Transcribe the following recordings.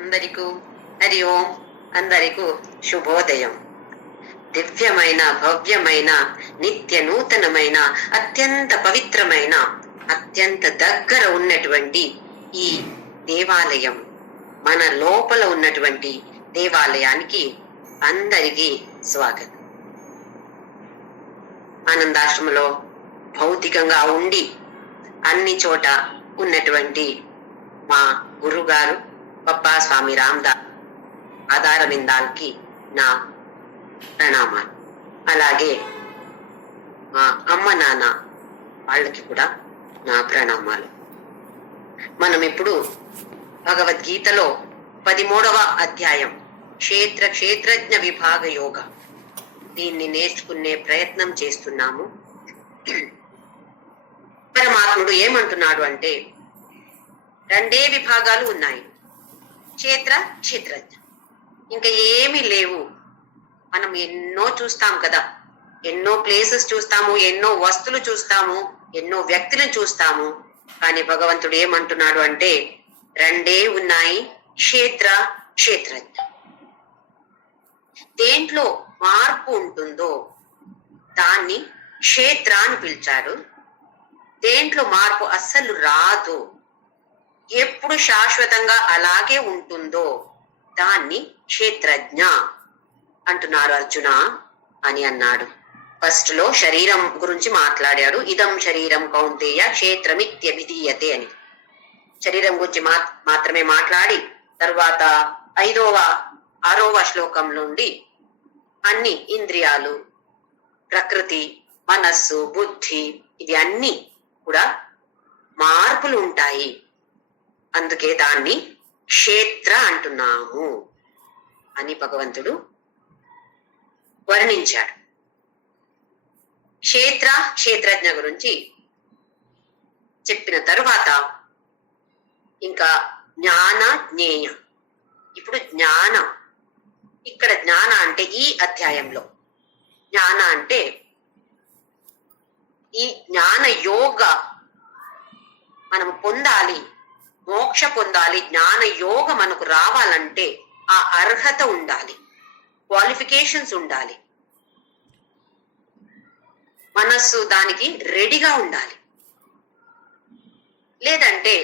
అందరికీ హరి ఓం. అందరికీ శుభోదయం. దివ్యమైన, భవ్యమైన, నిత్య నూతనమైన, అత్యంత పవిత్రమైన, అత్యంత దగ్గర ఉన్నటువంటి ఈ దేవాలయం, మన లోపల ఉన్నటువంటి దేవాలయానికి అందరికీ స్వాగతం. ఆనందాశ్రమంలో భౌతికంగా ఉండి అన్ని చోట ఉన్నటువంటి మా గురుగారు పప్పా స్వామి రామదాస్ ఆధారవిందాలకి నా ప్రణామాలు. అలాగే మా అమ్మ నాన్న వాళ్ళకి కూడా నా ప్రణామాలు. మనం ఇప్పుడు భగవద్గీతలో 13వ అధ్యాయం క్షేత్రజ్ఞ విభాగ యోగ, దీన్ని నేర్చుకునే ప్రయత్నం చేస్తున్నాము. పరమాత్ముడు ఏమంటున్నాడు అంటే, రెండే విభాగాలు ఉన్నాయి, క్షేత్రజ్ఞ. ఇంకా ఏమీ లేవు. మనం ఎన్నో చూస్తాం కదా, ఎన్నో ప్లేసెస్ చూస్తాము, ఎన్నో వస్తువులు చూస్తాము, ఎన్నో వ్యక్తులను చూస్తాము. కానీ భగవంతుడు ఏమంటున్నాడు అంటే, రెండే ఉన్నాయి, క్షేత్రజ్ఞ. దేంట్లో మార్పు ఉంటుందో దాన్ని క్షేత్ర అని పిలిచాడు. దేంట్లో మార్పు అస్సలు రాదు, ఎప్పుడు శాశ్వతంగా అలాగే ఉంటుందో దాన్ని క్షేత్రజ్ఞ అంటున్నారు అర్జున అని అన్నాడు. ఫస్ట్ లో శరీరం గురించి మాట్లాడాడు. ఇదం శరీరం కౌంతేయ క్షేత్రమిత్యభిధీయతే అని శరీరం గురించి మాత్రమే మాట్లాడి, తర్వాత 6వ శ్లోకం నుండి అన్ని ఇంద్రియాలు, ప్రకృతి, మనస్సు, బుద్ధి, ఇవి అన్ని కూడా మార్పులు ఉంటాయి, అందుకే దాన్ని క్షేత్ర అంటున్నాము అని భగవంతుడు వర్ణించాడు. క్షేత్రజ్ఞ గురించి చెప్పిన తరువాత ఇంకా జ్ఞేయ. ఇప్పుడు జ్ఞానం, ఇక్కడ జ్ఞాన అంటే ఈ అధ్యాయంలో జ్ఞాన అంటే ఈ జ్ఞాన యోగ మనం పొందాలి, మోక్ష పొందాలి, జ్ఞాన యోగ మనకు రావాలంటే ఆ అర్హత ఉండాలి, క్వాలిఫికేషన్స్ ఉండాలి, మనస్సు దానికి రెడీగా ఉండాలి. లేదంటే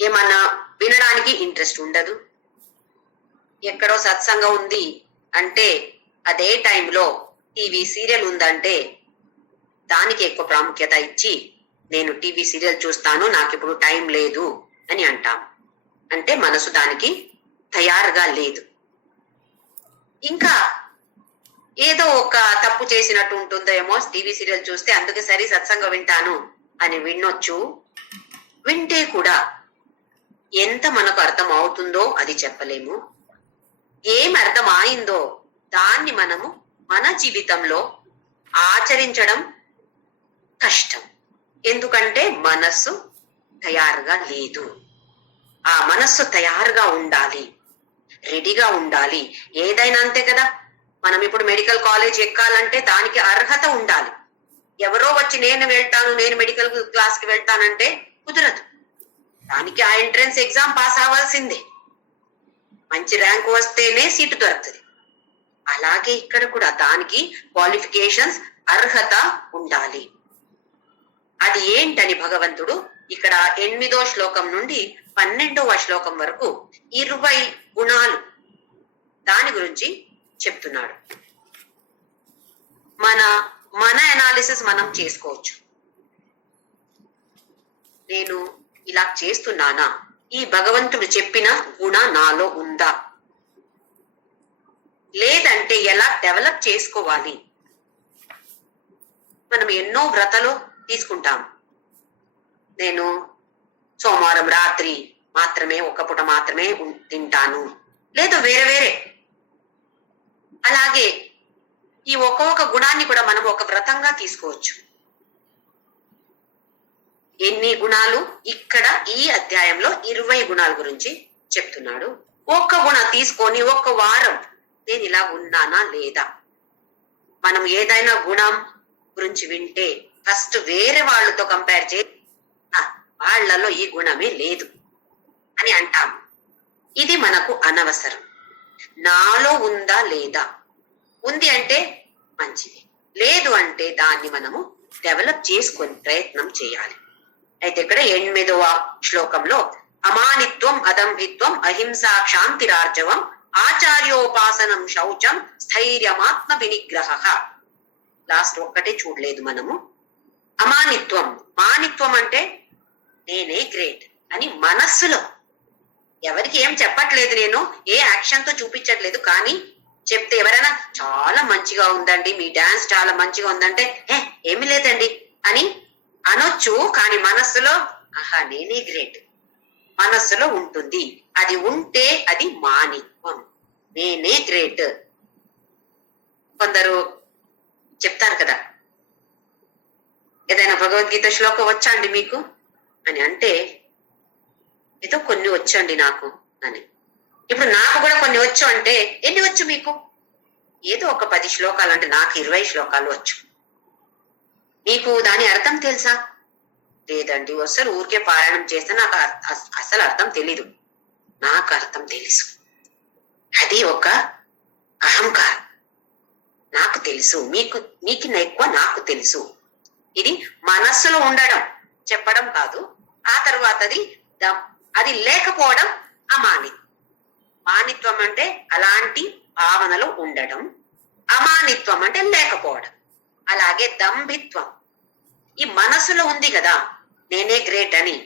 ఏమన్నా వినడానికి ఇంట్రెస్ట్ ఉండదు. ఎక్కడో సత్సంగం ఉంది అంటే అదే టైంలో టీవీ సీరియల్ ఉందంటే దానికి ఎక్కువ ప్రాముఖ్యత ఇచ్చి, నేను టీవీ సీరియల్ చూస్తాను, నాకు ఇప్పుడు టైం లేదు అని అంటాం. అంటే మనసు దానికి తయారుగా లేదు. ఇంకా ఏదో ఒక తప్పు చేసినట్టు ఉంటుందేమో టీవీ సీరియల్ చూస్తే, అందుకే సరే సత్సంగం వింటాను అని వినొచ్చు. వింటే కూడా ఎంత మనకు అర్థం అవుతుందో అది చెప్పలేము. ఏం అర్థం అయిందో దాన్ని మనము మన జీవితంలో ఆచరించడం కష్టం. ఎందుకంటే మనస్సు తయారుగా లేదు. ఆ మనస్సు తయారుగా ఉండాలి, రెడీగా ఉండాలి. ఏదైనా అంతే కదా, మనం ఇప్పుడు మెడికల్ కాలేజ్ ఎక్కాలంటే దానికి అర్హత ఉండాలి. ఎవరో వచ్చి నేను మెడికల్ క్లాస్ కి వెళ్తానంటే కుదరదు. దానికి ఆ ఎంట్రన్స్ ఎగ్జామ్ పాస్ అవ్వాల్సిందే, మంచి ర్యాంక్ వస్తేనే సీటు దొరుకుతుంది. అలాగే ఇక్కడ కూడా దానికి క్వాలిఫికేషన్స్, అర్హత ఉండాలి. అది ఏంటని భగవంతుడు ఇక్కడ 8వ శ్లోకం నుండి 12వ శ్లోకం వరకు 20 గుణాలు దాని గురించి చెప్తున్నాడు. మన అనాలిసిస్ మనం చేసుకోవచ్చు. నేను ఇలా చేస్తున్నానా, ఈ భగవంతుడు చెప్పిన గుణ నాలో ఉందా, లేదంటే ఎలా డెవలప్ చేసుకోవాలి. మనం ఎన్నో వ్రతలు తీసుకుంటాం. నేను సోమవారం రాత్రి మాత్రమే, ఒక పూట మాత్రమే తింటాను, లేదు వేరే. అలాగే ఈ ఒక్కొక్క గుణాన్ని కూడా మనం ఒక వ్రతంగా తీసుకోవచ్చు. ఎన్ని గుణాలు ఇక్కడ ఈ అధ్యాయంలో 20 గుణాల గురించి చెప్తున్నాడు. ఒక్క గుణ తీసుకొని ఒక్క వారం నేను ఇలా ఉన్నానా లేదా. మనం ఏదైనా గుణం గురించి వింటే ఫస్ట్ వేరే వాళ్ళతో కంపేర్ చేసి వాళ్ళలో ఈ గుణమే లేదు అని అంటాం. ఇది మనకు అనవసరం. నాలో ఉందా లేదా, ఉంది అంటే మంచిది, లేదు అంటే దాన్ని మనము డెవలప్ చేసుకొని ప్రయత్నం చేయాలి. అయితే ఇక్కడ 8వ శ్లోకంలో అమానిత్వం అదంభిత్వం అహింసా క్షాంతిరార్జవం ఆచార్యోపాసనం శౌచం స్థైర్యమాత్మ వినిగ్రహ. లాస్ట్ ఒక్కటే చూడలేదు మనము. అమానిత్వం, మానిత్వం అంటే నేనే గ్రేట్ అని మనస్సులో, ఎవరికి ఏం చెప్పట్లేదు, నేను ఏ యాక్షన్ తో చూపించట్లేదు, కానీ చెప్తే ఎవరైనా చాలా మంచిగా ఉందండి, మీ డాన్స్ చాలా మంచిగా ఉందంటే ఏమి లేదండి అని అనొచ్చు, కానీ మనస్సులో ఆహా నేనే గ్రేట్ మనస్సులో ఉంటుంది. అది ఉంటే అది మానిత్వం, నేనే గ్రేట్. కొందరు చెప్తారు కదా, ఏదైనా భగవద్గీత శ్లోకం వచ్చా అండి మీకు అని అంటే, ఏదో కొన్ని వచ్చండి నాకు అని. ఇప్పుడు నాకు కూడా కొన్ని వచ్చు అంటే ఎన్ని వచ్చు మీకు? ఏదో ఒక 10 శ్లోకాలు అంటే నాకు 20 శ్లోకాలు వచ్చు. మీకు దాని అర్థం తెలుసా? లేదండి, అసలు ఊరికే పారాయణం చేస్తే నాకు అసలు అర్థం తెలీదు. నాకు అర్థం తెలుసు. అది ఒక అహంకారం. నాకు తెలుసు, మీకు ఎక్కువ నాకు తెలుసు. ఇది మనస్సులో ఉండడం, చెప్పడం కాదు. ఆ తర్వాత అది లేకపోవడం అమానిత్వం. మానిత్వం అంటే అలాంటి భావనలో ఉండడం, అమానిత్వం అంటే లేకపోవడం. అలాగే దంభిత్వం, ఈ మనసులో ఉంది కదా నేనే గ్రేట్ అని,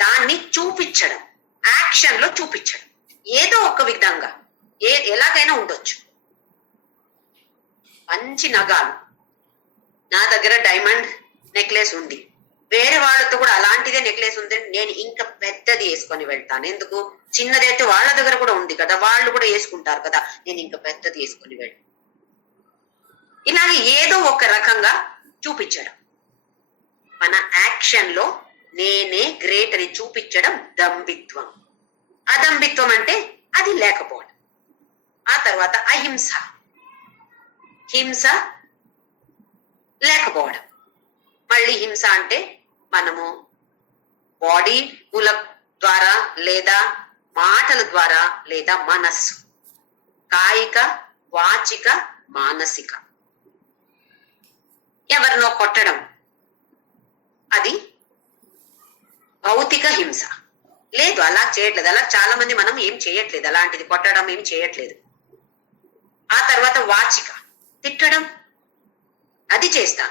దాన్ని చూపించడం, యాక్షన్ లో చూపించడం. ఏదో ఒక విధంగా ఎలాగైనా ఉండొచ్చు. మంచి నగాలు, నా దగ్గర డైమండ్ నెక్లెస్ ఉంది, వేరే వాళ్ళతో కూడా అలాంటిదే నెక్లెస్ ఉంది, నేను ఇంకా పెద్దది వేసుకొని వెళ్తాను. ఎందుకు? చిన్నదైతే వాళ్ళ దగ్గర కూడా ఉంది కదా, వాళ్ళు కూడా వేసుకుంటారు కదా, నేను ఇంకా పెద్దది వేసుకొని వెళ్తాను. ఇలాగే ఏదో ఒక రకంగా చూపించడం, మన యాక్షన్ లో నేనే గ్రేట్ అని చూపించడం దంభిత్వం. అదంభిత్వం అంటే అది లేకపోవడం. ఆ తర్వాత అహింస, హింస లేకపోవడం. మళ్ళీ హింస అంటే మనము బాడీ మూల ద్వారా లేదా మాటల ద్వారా లేదా మనస్సు, కాయిక వాచిక మానసిక, ఎవరినో కొట్టడం అది భౌతిక హింస. లేదు, అలా చేయట్లేదు. అలా చాలా మంది మనం ఏం చేయట్లేదు, అలాంటిది కొట్టడం ఏం చేయట్లేదు. ఆ తర్వాత వాచిక, తిట్టడం, అది చేస్తాం.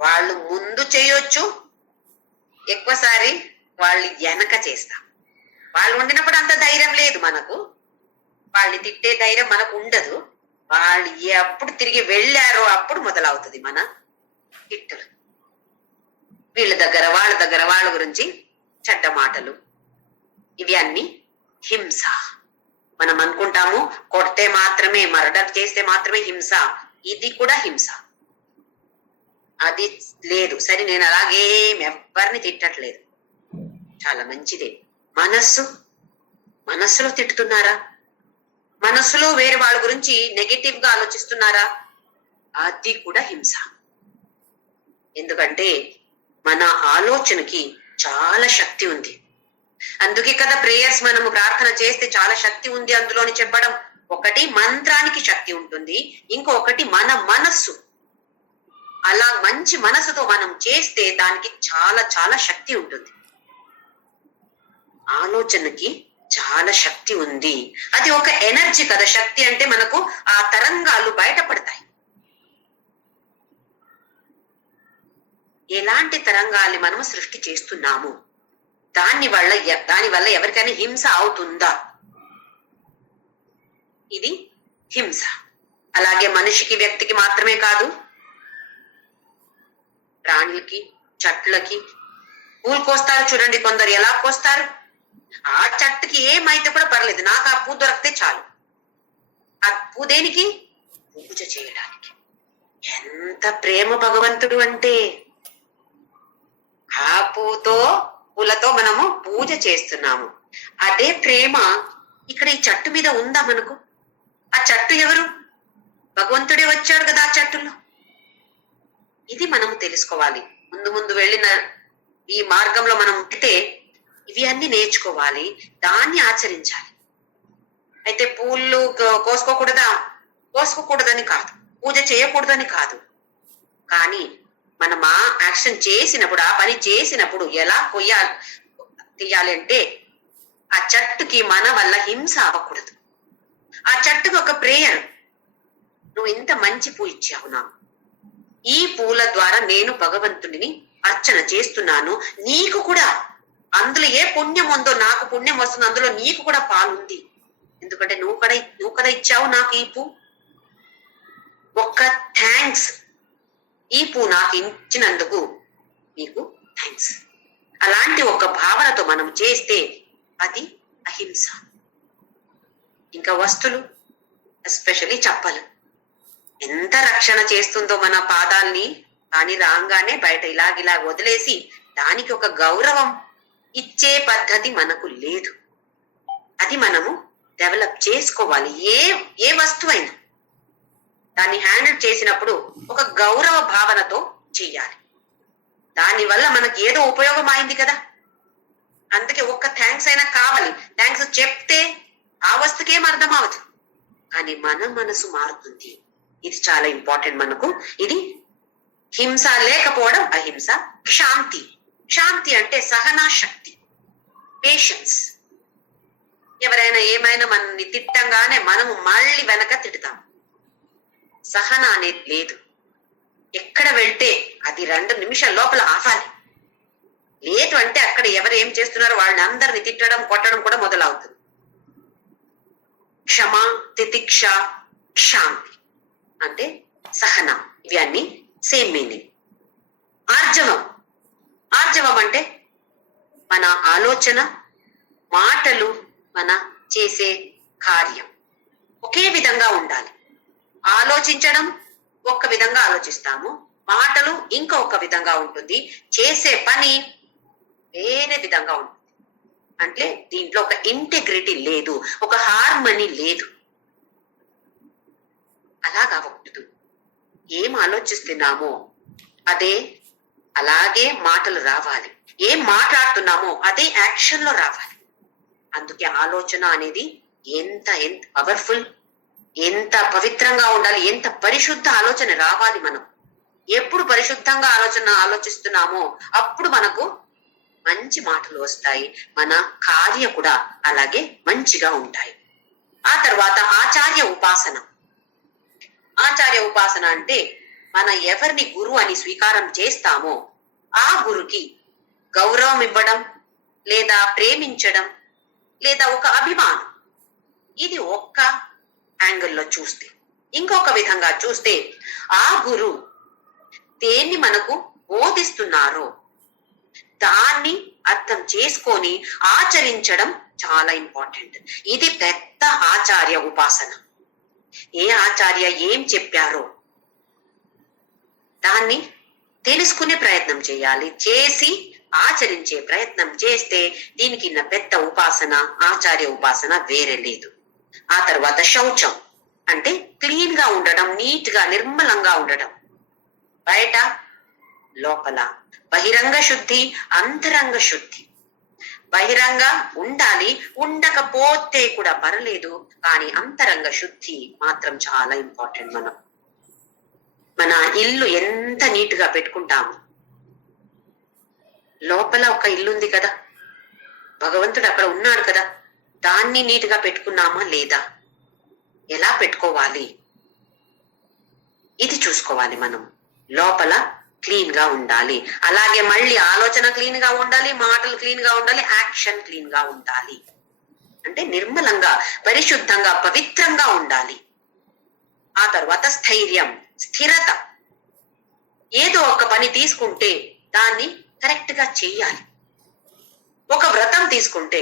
వాళ్ళు ముందు చేయొచ్చు, ఎక్కువసారి వాళ్ళు వెనక చేస్తాం. వాళ్ళు ఉండినప్పుడు అంత ధైర్యం లేదు మనకు, వాళ్ళని తిట్టే ధైర్యం మనకు ఉండదు. వాళ్ళు ఎప్పుడు తిరిగి వెళ్ళారో అప్పుడు మొదలవుతుంది మన తిట్టులు. వీళ్ళ దగ్గర వాళ్ళ గురించి చెడ్డ మాటలు, ఇవి అన్ని హింస. మనం అనుకుంటాము కొడితే మాత్రమే, మర్డర్ చేస్తే మాత్రమే హింస. ఇది కూడా హింస. అది లేదు. సరే, నేను అలాగే ఎవరిని తిట్టట్లేదు, చాలా మంచిదే. మనస్సులో తిట్టుతున్నారా? మనస్సులో వేరే వాళ్ళ గురించి నెగటివ్ గా ఆలోచిస్తున్నారా? అది కూడా హింస. ఎందుకంటే మన ఆలోచనకి చాలా శక్తి ఉంది. అందుకే కదా ప్రేయర్స్ మనము ప్రార్థన చేస్తే చాలా శక్తి ఉంది అందులోని చెప్పడం. ఒకటి మంత్రానికి శక్తి ఉంటుంది, ఇంకొకటి మన మనస్సు. అలా మంచి మనసుతో మనం చేస్తే దానికి చాలా చాలా శక్తి ఉంటుంది. ఆలోచనకి చాలా శక్తి ఉంది. అది ఒక ఎనర్జీ కదా. శక్తి అంటే మనకు ఆ తరంగాలు బయటపడతాయి. ఎలాంటి తరంగాల్ని మనము సృష్టి చేస్తున్నాము, దాని వల్ల ఎవరికైనా హింస అవుతుందా? ఇది హింస. అలాగే మనిషికి, వ్యక్తికి మాత్రమే కాదు, ప్రాణులకి, చెట్లకి. పూలు కోస్తారు చూడండి, కొందరు ఎలా కోస్తారు, ఆ చెట్టుకి ఏమైతే కూడా పర్లేదు, నాకు ఆ పూ దొరికితే చాలు. ఆ పూ దేనికి? పూజ చేయడానికి. ఎంత ప్రేమ భగవంతుడు అంటే, ఆ పూలతో మనము పూజ చేస్తున్నాము. అదే ప్రేమ ఇక్కడ ఈ చెట్టు మీద ఉందా మనకు? ఆ చెట్టు ఎవరు? భగవంతుడే వచ్చాడు కదా ఆ చెట్టులో. ఇది మనము తెలుసుకోవాలి. ముందు వెళ్ళిన ఈ మార్గంలో మనం ఉంటే ఇవి అన్ని నేర్చుకోవాలి, దాన్ని ఆచరించాలి. అయితే పూలు కోసుకోకూడదా? కోసుకోకూడదని కాదు, పూజ చేయకూడదని కాదు. కానీ మనం ఆ యాక్షన్ చేసినప్పుడు, ఆ పని చేసినప్పుడు ఎలా తీయాలి అంటే ఆ చెట్టుకి మన వల్ల హింస అవ్వకూడదు. ఆ చెట్టుకి ఒక ప్రేయర్, నువ్వు ఇంత మంచి పూ ఇచ్చావు నాకు, ఈ పూల ద్వారా నేను భగవంతుడిని అర్చన చేస్తున్నాను, నీకు కూడా అందులో ఏ పుణ్యం ఉందో నాకు పుణ్యం వస్తుంది, అందులో నీకు కూడా పాలుంది, ఎందుకంటే నువ్వు కదా ఇచ్చావు నాకు ఈ పూ. ఒక్క థ్యాంక్స్, ఈ పూ నాకు ఇచ్చినందుకు నీకు థ్యాంక్స్. అలాంటి ఒక భావనతో మనం చేస్తే అది అహింస. ఇంకా వస్తువులు, ఎస్పెషల్లీ చెప్పలు, ఎంత రక్షణ చేస్తుందో మన పాదాల్ని. కానీ రాగానే బయట ఇలాగిలా వదిలేసి దానికి ఒక గౌరవం ఇచ్చే పద్ధతి మనకు లేదు. అది మనము డెవలప్ చేసుకోవాలి. ఏ వస్తువైనా దాన్ని హ్యాండిల్ చేసినప్పుడు ఒక గౌరవ భావనతో చెయ్యాలి. దానివల్ల మనకి ఏదో ఉపయోగం అయింది కదా, అందుకే ఒక్క థ్యాంక్స్ అయినా కావాలి. థ్యాంక్స్ చెప్తే ఆ వస్తుకేం అర్థం అవ్వదు, కానీ మన మనసు మారుతుంది. ఇది చాలా ఇంపార్టెంట్ మనకు. ఇది హింస లేకపోవడం అహింస. శాంతి, శాంతి అంటే సహనా శక్తి, పేషెన్స్. ఎవరైనా ఏమైనా మనల్ని తిట్టంగానే మనము మళ్ళీ వెనక తిడతాం. సహన అనేది లేదు. ఎక్కడ వెళ్తే అది 2 నిమిషాల లోపల ఆపాలి. లేదు అంటే అక్కడ ఎవరు ఏం చేస్తున్నారో వాళ్ళని అందరిని తిట్టడం, కొట్టడం కూడా మొదలవుతుంది. క్షమ, తితిక్ష, శాంతి అంటే సహన, ఇవన్నీ సేమ్ మీనింగ్. ఆర్జవం, ఆర్జవం అంటే మన ఆలోచన, మాటలు, మన చేసే కార్యం ఒకే విధంగా ఉండాలి. ఆలోచించడం ఒక్క విధంగా ఆలోచిస్తాము, మాటలు ఇంకొక విధంగా ఉంటుంది, చేసే పని వేరే విధంగా ఉంటుంది. అంటే దీంట్లో ఒక ఇంటెగ్రిటీ లేదు, ఒక హార్మనీ లేదు. అలాగా అవ్వకూడదు. ఏం ఆలోచిస్తున్నామో అలాగే మాటలు రావాలి, ఏం మాట్లాడుతున్నామో అదే యాక్షన్ లో రావాలి. అందుకే ఆలోచన అనేది ఎంత పవర్ఫుల్, ఎంత పవిత్రంగా ఉండాలి, ఎంత పరిశుద్ధ ఆలోచన రావాలి. మనం ఎప్పుడు పరిశుద్ధంగా ఆలోచిస్తున్నామో అప్పుడు మనకు మంచి మాటలు వస్తాయి, మన కార్య కూడా అలాగే మంచిగా ఉంటాయి. ఆ తర్వాత ఆచార్య ఉపాసన. ఆచార్య ఉపాసన అంటే మన ఎవరిని గురువు అని స్వీకారం చేస్తామో ఆ గురుకి గౌరవం ఇవ్వడం, లేదా ప్రేమించడం, లేదా ఒక అభిమానం. ఇది ఒక్క యాంగిల్లో చూస్తే. ఇంకొక విధంగా చూస్తే ఆ గురు దేన్ని మనకు బోధిస్తున్నారో దాన్ని అర్థం చేసుకొని ఆచరించడం చాలా ఇంపార్టెంట్. ఇది పెద్ద ఆచార్య ఉపాసన. ఏ ఆచార్య ఏం చెప్పారో దాన్ని తెలుసుకునే ప్రయత్నం చేయాలి, చేసి ఆచరించే ప్రయత్నం చేస్తే దీనికి పెద్ద ఉపాసన, ఆచార్య ఉపాసన వేరే లేదు. ఆ తర్వాత శౌచం అంటే క్లీన్ గా ఉండడం, నీట్ గా నిర్మలంగా ఉండడం, బయట లోపల. బహిరంగ శుద్ధి, అంతరంగ శుద్ధి. బహిరంగ ఉండాలి, ఉండకపోతే కూడా పర్లేదు, కానీ అంతరంగ శుద్ధి మాత్రం చాలా ఇంపార్టెంట్. మన ఇల్లు ఎంత నీట్ గా పెట్టుకుంటాము, లోపల ఒక ఇల్లు ఉంది కదా, భగవంతుడు అక్కడ ఉన్నాడు కదా, దాన్ని నీట్ గా పెట్టుకున్నామా లేదా, ఎలా పెట్టుకోవాలి ఇది చూసుకోవాలి. మనం లోపల క్లీన్ గా ఉండాలి, అలాగే మళ్ళీ ఆలోచన క్లీన్ గా ఉండాలి, మాటలు క్లీన్ గా ఉండాలి, యాక్షన్ క్లీన్ గా ఉండాలి. అంటే నిర్మలంగా, పరిశుద్ధంగా, పవిత్రంగా ఉండాలి. ఆ తర్వాత స్థైర్యం, స్థిరత. ఏదో ఒక పని తీసుకుంటే దాన్ని కరెక్ట్ గా చెయ్యాలి. ఒక వ్రతం తీసుకుంటే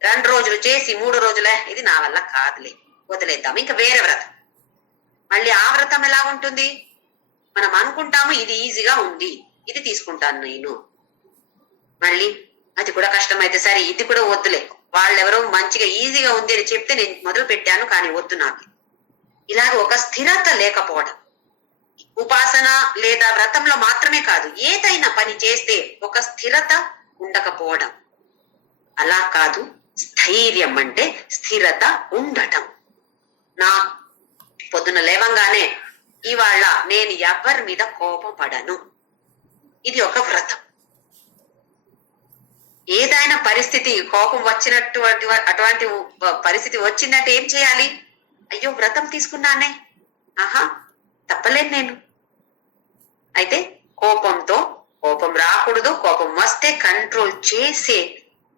2 రోజులు చేసి 3 రోజులే ఇది నా వల్ల కాదులే వదిలేద్దాం, ఇంకా వేరే వ్రతం. మళ్ళీ ఆ వ్రతం ఎలా ఉంటుంది, మనం అనుకుంటాము ఇది ఈజీగా ఉంది, ఇది తీసుకుంటాను నేను, మళ్ళీ అది కూడా కష్టమైతే సరే ఇది కూడా వద్దులే, వాళ్ళెవరో మంచిగా ఈజీగా ఉంది అని చెప్తే నేను మొదలు పెట్టాను కానీ వద్దు నాకు. ఇలాగ ఒక స్థిరత లేకపోవడం. ఉపాసన లేదా వ్రతంలో మాత్రమే కాదు, ఏదైనా పని చేస్తే ఒక స్థిరత ఉండకపోవడం. అలా కాదు. స్థైర్యం అంటే స్థిరత ఉండటం. నా పొద్దున లేవంగానే ఇవాళ నేను ఎవరి మీద కోపం పడను, ఇది ఒక వ్రతం. ఏదైనా పరిస్థితి కోపం అటువంటి పరిస్థితి వచ్చిందంటే ఏం చేయాలి? అయ్యో వ్రతం తీసుకున్నానే, ఆహా తప్పలేను నేను. అయితే కోపం రాకూడదు, కోపం వస్తే కంట్రోల్ చేసే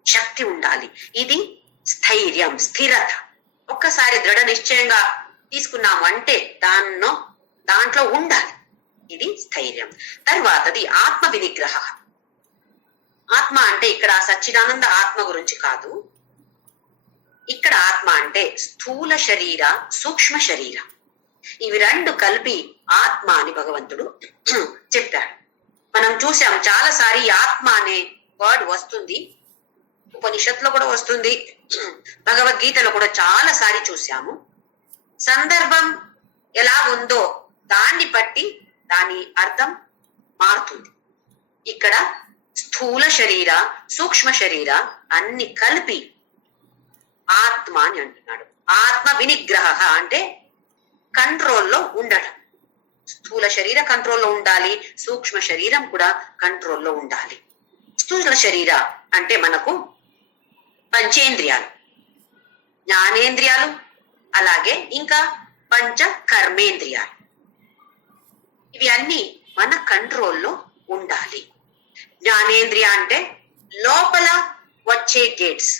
శక్తి ఉండాలి. ఇది స్థైర్యం, స్థిరత. ఒక్కసారి దృఢ నిశ్చయంగా తీసుకున్నాము అంటే దాంట్లో ఉండాలి. ఇది స్థైర్యం. తర్వాతది ఆత్మ వినిగ్రహ. ఆత్మ అంటే ఇక్కడ సచ్చిదానంద ఆత్మ గురించి కాదు. ఇక్కడ ఆత్మ అంటే స్థూల శరీర, సూక్ష్మ శరీర, ఇవి రెండు కలిపి ఆత్మ అని భగవంతుడు చెప్పాడు. మనం చూసాం చాలాసారి ఆత్మ అనే వర్డ్ వస్తుంది, ఉపనిషత్తులో కూడా వస్తుంది, భగవద్గీతలో కూడా చాలా సారి చూసాము. సందర్భం ఎలా ఉందో దాన్ని బట్టి దాని అర్థం మారుతుంది. ఇక్కడ స్థూల శరీర, సూక్ష్మ శరీర అన్ని కలిపి ఆత్మ అని అంటున్నాడు. ఆత్మ వినిగ్రహ అంటే కంట్రోల్లో ఉండడం. స్థూల శరీర కంట్రోల్లో ఉండాలి, సూక్ష్మ శరీరం కూడా కంట్రోల్లో ఉండాలి. స్థూల శరీర అంటే మనకు పంచేంద్రియాలు, జ్ఞానేంద్రియాలు, అలాగే ఇంకా పంచ కర్మేంద్రియాలు, ఇవి అన్ని మన కంట్రోల్లో ఉండాలి. జ్ఞానేంద్రియ అంటే లోపల వచ్చే గేట్స్.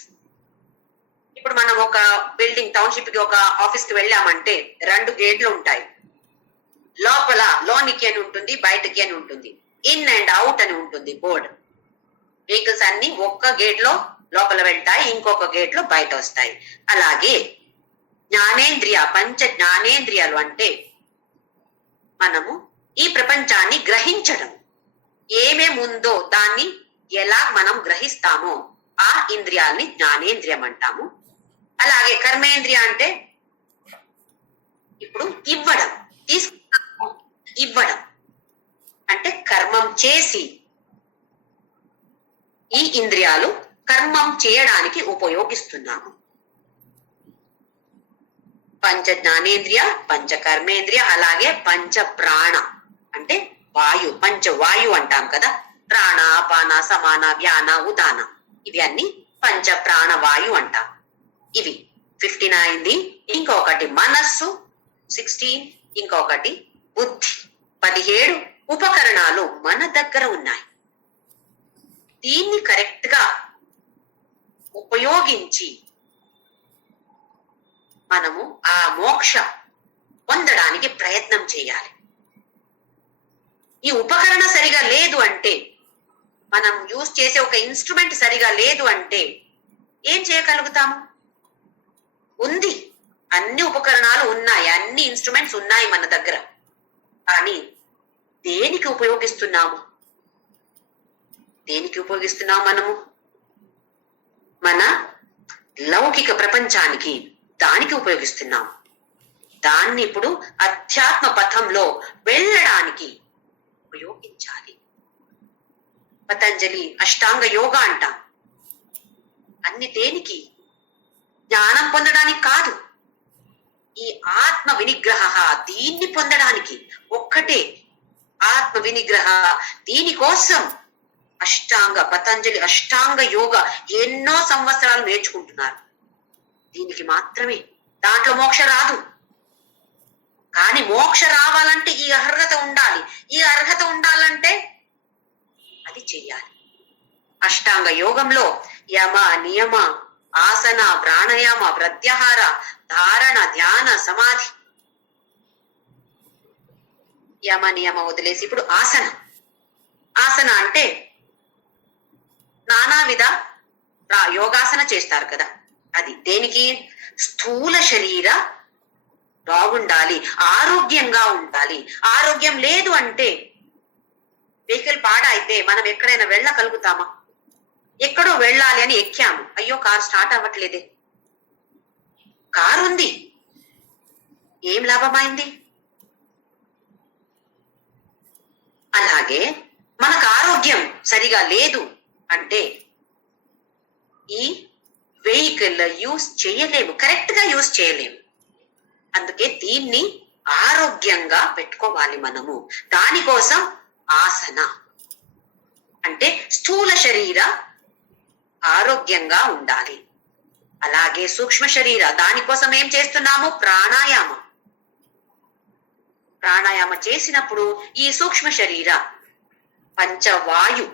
ఇప్పుడు మనం ఒక బిల్డింగ్, టౌన్షిప్ కి ఒక ఆఫీస్ కి వెళ్ళామంటే 2 గేట్లు ఉంటాయి. లోనికి అని ఉంటుంది, బయటకి అని ఉంటుంది. ఇన్ అండ్ అవుట్ అని ఉంటుంది బోర్డు. వెహికల్స్ అన్ని ఒక్క గేట్ లో లోపల వెళ్తాయి, ఇంకొక గేట్ లో బయట వస్తాయి. అలాగే జ్ఞానేంద్రియ, పంచ జ్ఞానేంద్రియాలు అంటే మనము ఈ ప్రపంచాన్ని గ్రహించడం. ఏమేముందో దాన్ని ఎలా మనం గ్రహిస్తామో ఆ ఇంద్రియాల్ని జ్ఞానేంద్రియం అంటాము. అలాగే కర్మేంద్రియ అంటే ఇప్పుడు ఇవ్వడం అంటే కర్మం చేసి ఈ ఇంద్రియాలు కర్మం చేయడానికి ఉపయోగిస్తున్నాము. పంచ జ్ఞానేంద్రియ, పంచ కర్మేంద్రియ, అలాగే పంచ ప్రాణ అంటే వాయు, పంచవాయు అంటాం కదా. ప్రాణ, అపాన, సమాన, వ్యాన, ఉదాన, ఇవి అన్ని పంచ ప్రాణ వాయు అంటాం. ఇవి 59ది, ఇంకొకటి మనస్సు 16, ఇంకొకటి బుద్ధి 17 ఉపకరణాలు మన దగ్గర ఉన్నాయి. దీన్ని కరెక్ట్ గా ఉపయోగించి మనము ఆ మోక్ష పొందడానికి ప్రయత్నం చేయాలి. ఈ ఉపకరణ సరిగా లేదు అంటే, మనం యూజ్ చేసే ఒక ఇన్స్ట్రుమెంట్ సరిగా లేదు అంటే ఏం చేయగలుగుతాము? ఉంది, అన్ని ఉపకరణాలు ఉన్నాయి, అన్ని ఇన్స్ట్రుమెంట్స్ ఉన్నాయి మన దగ్గర. కానీ దేనికి ఉపయోగిస్తున్నాము? మనము మన లౌకిక ప్రపంచానికి దానికి ఉపయోగిస్తున్నాము. దాన్ని ఇప్పుడు అధ్యాత్మ పథంలో వెళ్ళడానికి ఉపయోగించాలి. పతంజలి అష్టాంగ యోగా అంటాం. అన్ని దేనికి? జ్ఞానం పొందడానికి కాదు, ఈ ఆత్మ వినిగ్రహ దీన్ని పొందడానికి. ఒక్కటే ఆత్మ వినిగ్రహ. దీనికోసం పతంజలి అష్టాంగ యోగ ఎన్నో సంవత్సరాలు నేర్చుకుంటున్నారు. దీనికి మాత్రమే. దాంట్లో మోక్ష రాదు. కానీ మోక్ష రావాలంటే ఈ అర్హత ఉండాలి. ఈ అర్హత ఉండాలంటే అది చెయ్యాలి. అష్టాంగ యోగంలో యమ, నియమ, ఆసన, ప్రాణాయామ, ప్రత్యాహార, ధారణ, ధ్యాన, సమాధి. యమ నియమ వదిలేసి ఇప్పుడు ఆసన అంటే నానావిధ యోగాసన చేస్తారు కదా. అది దేనికి? స్థూల శరీర బాగుండాలి, ఆరోగ్యంగా ఉండాలి. ఆరోగ్యం లేదు అంటే వెహికల్ పాడైతే మనం ఎక్కడైనా వెళ్ళగలుగుతామా? ఎక్కడో వెళ్ళాలి అని ఎక్కాము, అయ్యో కార్ స్టార్ట్ అవ్వట్లేదే. కారు ఉంది, ఏం లాభమైంది? అలాగే మనకు ఆరోగ్యం సరిగా లేదు అంటే ఈ ప్రాక్టికల్ యూస్ చేయలేము, కరెక్ట్ గా యూస్ చేయలేము. అందుకే దీన్ని ఆరోగ్యంగా పెట్టుకోవాలి మనము. దానికోసం ఆసన అంటే స్థూల శరీర ఆరోగ్యంగా ఉండాలి. అలాగే సూక్ష్మ శరీర దానికోసం ఏం చేస్తున్నాము? ప్రాణాయామం. ప్రాణాయామం చేసినప్పుడు ఈ సూక్ష్మ శరీర పంచవాయు,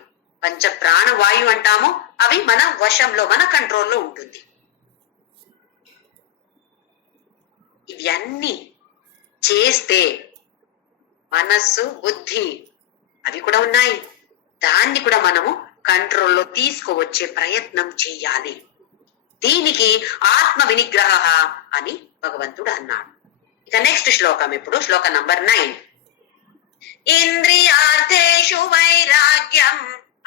పంచ ప్రాణవాయు అంటాము, అవి మన వశంలో, మన కంట్రోల్లో ఉంటుంది. ఇవన్నీ చేస్తే మనస్సు, బుద్ధి అవి కూడా ఉన్నాయి, దాన్ని కూడా మనము కంట్రోల్లో తీసుకువచ్చే ప్రయత్నం చేయాలి. దీనికి ఆత్మ వినిగ్రహ అని భగవంతుడు అన్నాడు. ఇక నెక్స్ట్ శ్లోకం, ఇప్పుడు శ్లోకం నంబర్ 9. ఇంద్రియార్థేషు వైరాగ్యం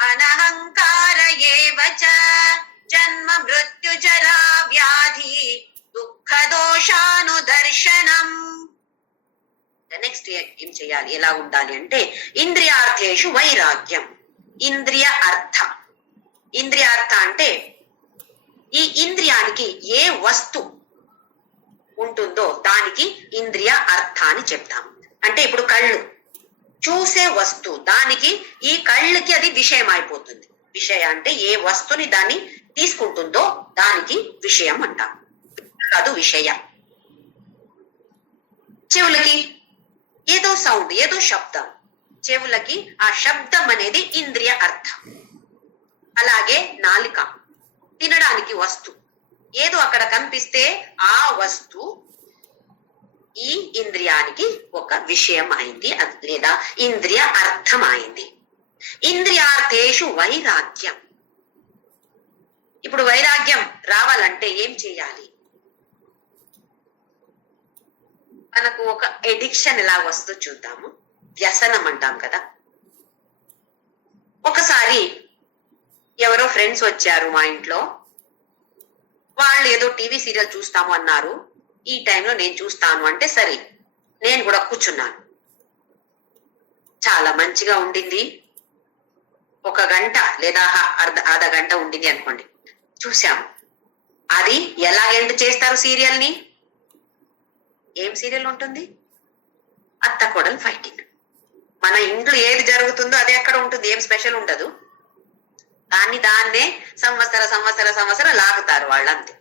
అనహంకార ఏవ చ జన్మ మృత్యు జరా వ్యాధి దుఃఖ దోషానుదర్శనం. నెక్స్ట్ ఏం చేయాలి, ఎలా ఉండాలి అంటే ఇంద్రియార్థేషు వైరాగ్యం. ఇంద్రియ అర్థ, ఇంద్రియ అర్థ అంటే ఈ ఇంద్రియానికి ఏ వస్తు ఉంటుందో దానికి ఇంద్రియ అర్థ అని చెప్తాం. అంటే ఇప్పుడు కళ్ళు చూసే వస్తువు, దానికి ఈ కళ్ళకి అది విషయం అయిపోతుంది. విషయ అంటే ఏ వస్తుని దాన్ని తీసుకుంటుందో దానికి విషయం అంటాం, కాదు విషయ. చెవులకి ఏదో సౌండ్, ఏదో శబ్దం, చెవులకి ఆ శబ్దం అనేది ఇంద్రియ అర్థం. అలాగే నాలిక తినడానికి వస్తు, ఏదో అక్కడ కనిపిస్తే ఆ వస్తు ఈ ఇంద్రియానికి ఒక విషయం అయింది, లేదా ఇంద్రియ అర్థం అయింది. ఇంద్రియార్థేషు వైరాగ్యం. ఇప్పుడు వైరాగ్యం రావాలంటే ఏం చేయాలి? మనకు ఒక ఎడిక్షన్ ఎలా వస్తూ చూద్దాము. వ్యసనం అంటాం కదా. ఒకసారి ఎవరో ఫ్రెండ్స్ వచ్చారు మా ఇంట్లో, వాళ్ళు ఏదో టీవీ సీరియల్ చూస్తాము అన్నారు. ఈ టైంలో నేను చూస్తాను అంటే సరే నేను కూడా కూర్చున్నాను. చాలా మంచిగా ఉండింది. 1 గంట లేదా అర్ధ గంట ఉండింది అనుకోండి, చూసాము. అది ఎలా ఎండ్ చేస్తారు సీరియల్ ని? ఏం సీరియల్ ఉంటుంది? అత్త కోడలు ఫైటింగ్. మన ఇంట్లో ఏది జరుగుతుందో అదే అక్కడ ఉంటుంది, ఏం స్పెషల్ ఉండదు. దాన్నే సంవత్సర లాగుతారు వాళ్ళంతే.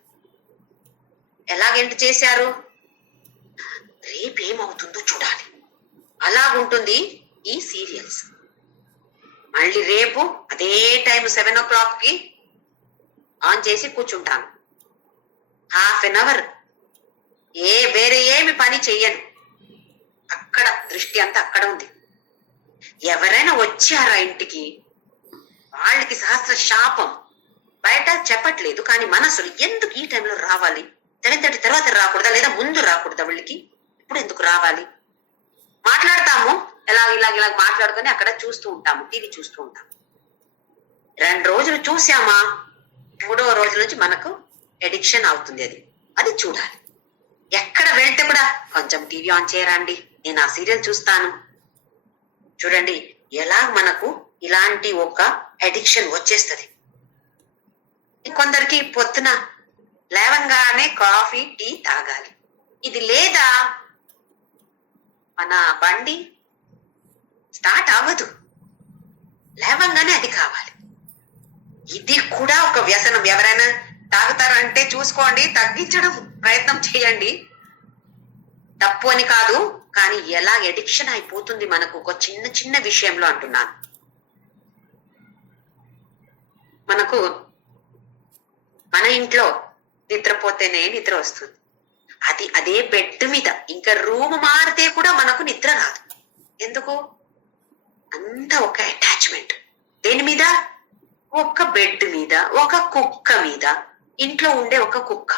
ఎలాగెంట్ చేశారు? రేపేమవుతుందో చూడాలి, అలాగుంటుంది ఈ సీరియల్స్. మళ్ళీ రేపు అదే టైం 7 o'clock కి ఆన్ చేసి కూర్చుంటాను. ½ an hour వేరే ఏమి పని చెయ్యను, అక్కడ దృష్టి అంతా అక్కడ ఉంది. ఎవరైనా వచ్చారా ఇంటికి, వాళ్ళకి సహస్ర శాపం. బయట చెప్పట్లేదు కానీ మనసులు ఎందుకు ఈ టైంలో రావాలి, 10:30 తర్వాత రాకూడదా, లేదా ముందు రాకూడదా, వాళ్ళకి ఇప్పుడు ఎందుకు రావాలి? మాట్లాడతాము, ఇలాగ మాట్లాడుకొని అక్కడ చూస్తూ ఉంటాము, టీవీ చూస్తూ ఉంటాము. 2 రోజులు చూసామా, 3వ రోజు నుంచి మనకు ఎడిక్షన్ అవుతుంది. అది చూడాలి. ఎక్కడ వెళ్తే కూడా కొంచెం టీవీ ఆన్ చేయరండి, నేను ఆ సీరియల్ చూస్తాను. చూడండి ఎలా మనకు ఇలాంటి ఒక అడిక్షన్ వచ్చేస్తుంది. కొందరికి పొద్దున లేవంగానే కాఫీ, టీ తాగాలి. ఇది లేదా మన బండి స్టార్ట్ అవ్వదు, లేవంగానే అది కావాలి. ఇది కూడా ఒక వ్యసనం. ఎవరైనా తాగుతారంటే చూసుకోండి, తగ్గించడం ప్రయత్నం చేయండి. తప్పు అని కాదు, కానీ ఎలా ఎడిక్షన్ అయిపోతుంది మనకు ఒక చిన్న విషయంలో అంటున్నాను. మనకు మన ఇంట్లో నిద్రపోతేనే నిద్ర వస్తుంది, అదే బెడ్ మీద. ఇంకా రూమ్ మారితే కూడా మనకు నిద్ర రాదు. ఎందుకు? అంత ఒక అటాచ్మెంట్. దేని మీద? ఒక బెడ్ మీద, ఒక కుక్క మీద. ఇంట్లో ఉండే ఒక కుక్క,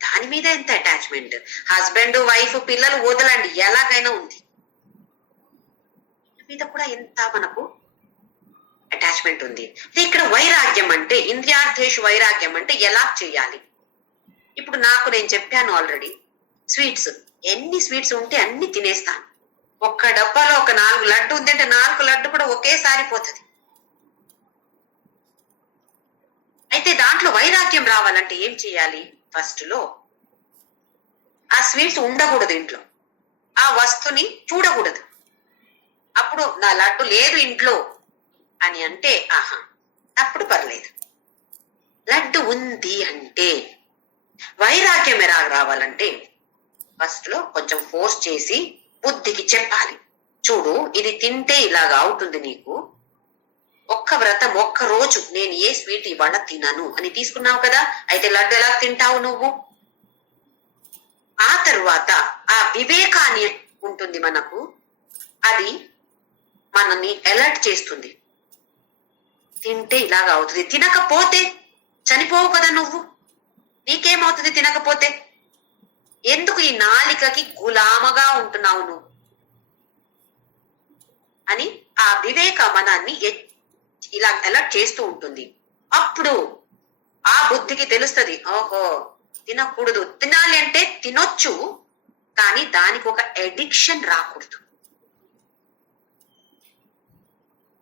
దాని మీద ఎంత అటాచ్మెంట్. హస్బెండ్, వైఫ్, పిల్లలు వదలండి, ఎలాగైనా ఉంది. మీద కూడా ఎంత మనకు అటాచ్మెంట్ ఉంది. ఇక్కడ వైరాగ్యం అంటే, ఇంద్రియార్థేషు వైరాగ్యం అంటే ఎలా చేయాలి? ఇప్పుడు నేను చెప్పాను ఆల్రెడీ, స్వీట్స్ ఎన్ని స్వీట్స్ ఉంటే అన్ని తినేస్తాను. ఒక్క డబ్బాలో ఒక 4 లడ్డు ఉందంటే 4 లడ్డు కూడా ఒకేసారి పోతుంది. అయితే దాంట్లో వైరాగ్యం రావాలంటే ఏం చేయాలి? ఫస్ట్ లో ఆ స్వీట్స్ ఉండకూడదు ఇంట్లో, ఆ వస్తుని చూడకూడదు. అప్పుడు నా లడ్డు లేదు ఇంట్లో అని అంటే ఆహా, అప్పుడు పర్లేదు. లడ్డు ఉంది అంటే వైరాగ్యం ఎలా రావాలంటే ఫస్ట్ లో కొంచెం ఫోర్స్ చేసి బుద్ధికి చెప్పాలి, చూడు ఇది తింటే ఇలాగా అవుతుంది నీకు, ఒక్క వ్రతం ఒక్క రోజు నేను ఏ స్వీట్ ఇవాళ తినను అని తీసుకున్నావు కదా, అయితే లడ్డు ఎలా తింటావు నువ్వు? ఆ తరువాత ఆ వివేకాన్ని ఉంటుంది మనకు, అది మనల్ని అలర్ట్ చేస్తుంది. తింటే ఇలాగా అవుతుంది, తినకపోతే చనిపోవు కదా నువ్వు, నీకేమవుతుంది తినకపోతే? ఎందుకు ఈ నాలికకి గులామగా ఉంటున్నావు నువ్వు అని ఆ వివేక మనాన్ని ఇలా అలర్ట్ చేస్తూ ఉంటుంది. అప్పుడు ఆ బుద్ధికి తెలుస్తుంది, ఓహో తినకూడదు, తినాలి అంటే తినొచ్చు కానీ దానికి ఒక ఎడిక్షన్ రాకూడదు.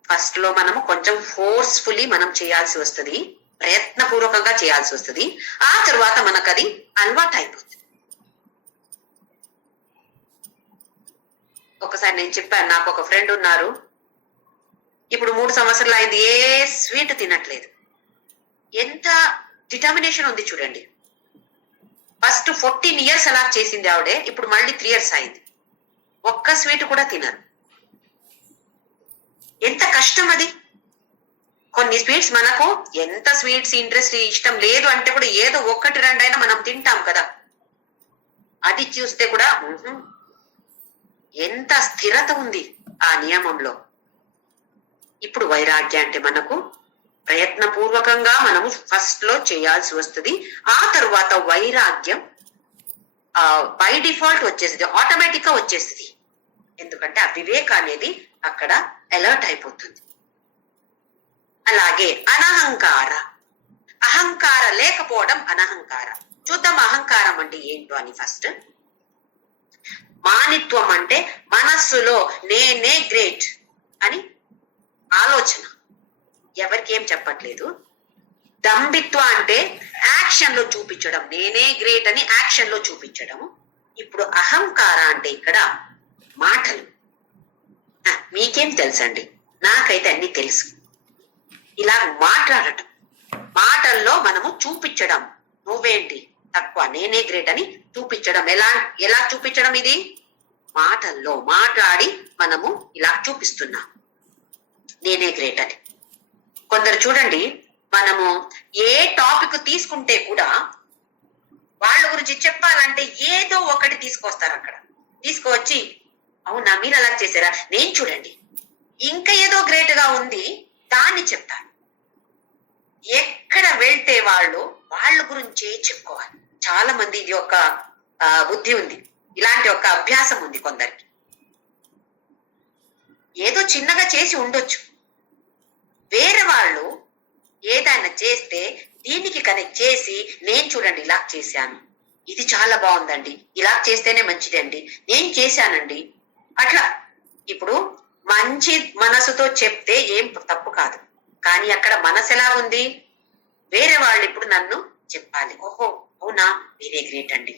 ఫస్ట్ లో మనము కొంచెం ఫోర్స్ఫుల్లీ మనం చేయాల్సి వస్తుంది, ప్రయత్నపూర్వకంగా చేయాల్సి వస్తుంది. ఆ తర్వాత మనకు అది అలవాటు అయిపోతుంది. ఒకసారి నేను చెప్పాను, నాకు ఒక ఫ్రెండ్ ఉన్నారు, ఇప్పుడు 3 సంవత్సరాలు అయింది, ఏ స్వీట్ తినట్లేదు. ఎంత డిటర్మినేషన్ ఉంది చూడండి. ఫస్ట్ 14 years అలా చేసింది ఆవిడే, ఇప్పుడు మళ్ళీ 3 years అయింది, ఒక్క స్వీట్ కూడా తినరు. ఎంత కష్టం అది. కొన్ని స్వీట్స్ మనకు ఎంత స్వీట్స్ ఇంట్రెస్ట్ ఇష్టం లేదు అంటే కూడా ఏదో 1-2 అయినా మనం తింటాం కదా, అది చూస్తే కూడా ఎంత స్థిరత ఉంది ఆ నియమంలో. ఇప్పుడు వైరాగ్యం అంటే మనకు ప్రయత్నపూర్వకంగా మనము ఫస్ట్ లో చేయాల్సి వస్తుంది. ఆ తరువాత వైరాగ్యం బై డిఫాల్ట్ వచ్చేస్తుంది, ఆటోమేటిక్ గా వచ్చేస్తుంది. ఎందుకంటే ఆ వివేక అనేది అక్కడ అలర్ట్ అయిపోతుంది. అలాగే అనహంకార, అహంకార లేకపోవడం అనహంకార. చూద్దాం అహంకారం అంటే ఏంటో అని. ఫస్ట్ మానిత్వం అంటే మనస్సులో నేనే గ్రేట్ అని ఆలోచన, ఎవరికి ఏం చెప్పట్లేదు. దంభిత్వ అంటే యాక్షన్ లో చూపించడం, నేనే గ్రేట్ అని యాక్షన్ లో చూపించడం. ఇప్పుడు అహంకార అంటే ఇక్కడ మాటలు. మీకేం తెలుసండి, నాకైతే అన్ని తెలుసు. ఇలా మాట్లాడటం, మాటల్లో మనము చూపించడం, నువ్వేంటి తక్కువ నేనే గ్రేట్ అని చూపించడం. ఎలా చూపించడం? ఇది మాటల్లో మాట్లాడి మనము ఇలా చూపిస్తున్నాం నేనే గ్రేట్ అని. కొందరు చూడండి, మనము ఏ టాపిక్ తీసుకుంటే కూడా వాళ్ళ గురించి చెప్పాలంటే ఏదో ఒకటి తీసుకొస్తారు. అక్కడ తీసుకువచ్చి అవునా మీరు అలా చేశారా, నేను చూడండి ఇంకా ఏదో గ్రేట్ గా ఉంది దాన్ని చెప్తాను. ఎక్కడ వెళ్తే వాళ్ళ గురించే చెప్పుకోవాలి. చాలా మంది ఇది ఒక బుద్ధి ఉంది, ఇలాంటి ఒక అభ్యాసం ఉంది కొందరికి. ఏదో చిన్నగా చేసి ఉండొచ్చు, వేరే వాళ్ళు ఏదైనా చేస్తే దీనికి కనెక్ట్ చేసి నేను చూడండి ఇలా చేశాను, ఇది చాలా బాగుందండి, ఇలా చేస్తేనే మంచిదండి, నేను చేశానండి. అట్లా ఇప్పుడు మంచి మనసుతో చెప్తే ఏం తప్పు కాదు, కానీ అక్కడ మనసు ఎలా ఉంది? వేరే వాళ్ళు ఇప్పుడు నన్ను చెప్పాలి, ఓహో అవునా వేరే గ్రేట్ అండి,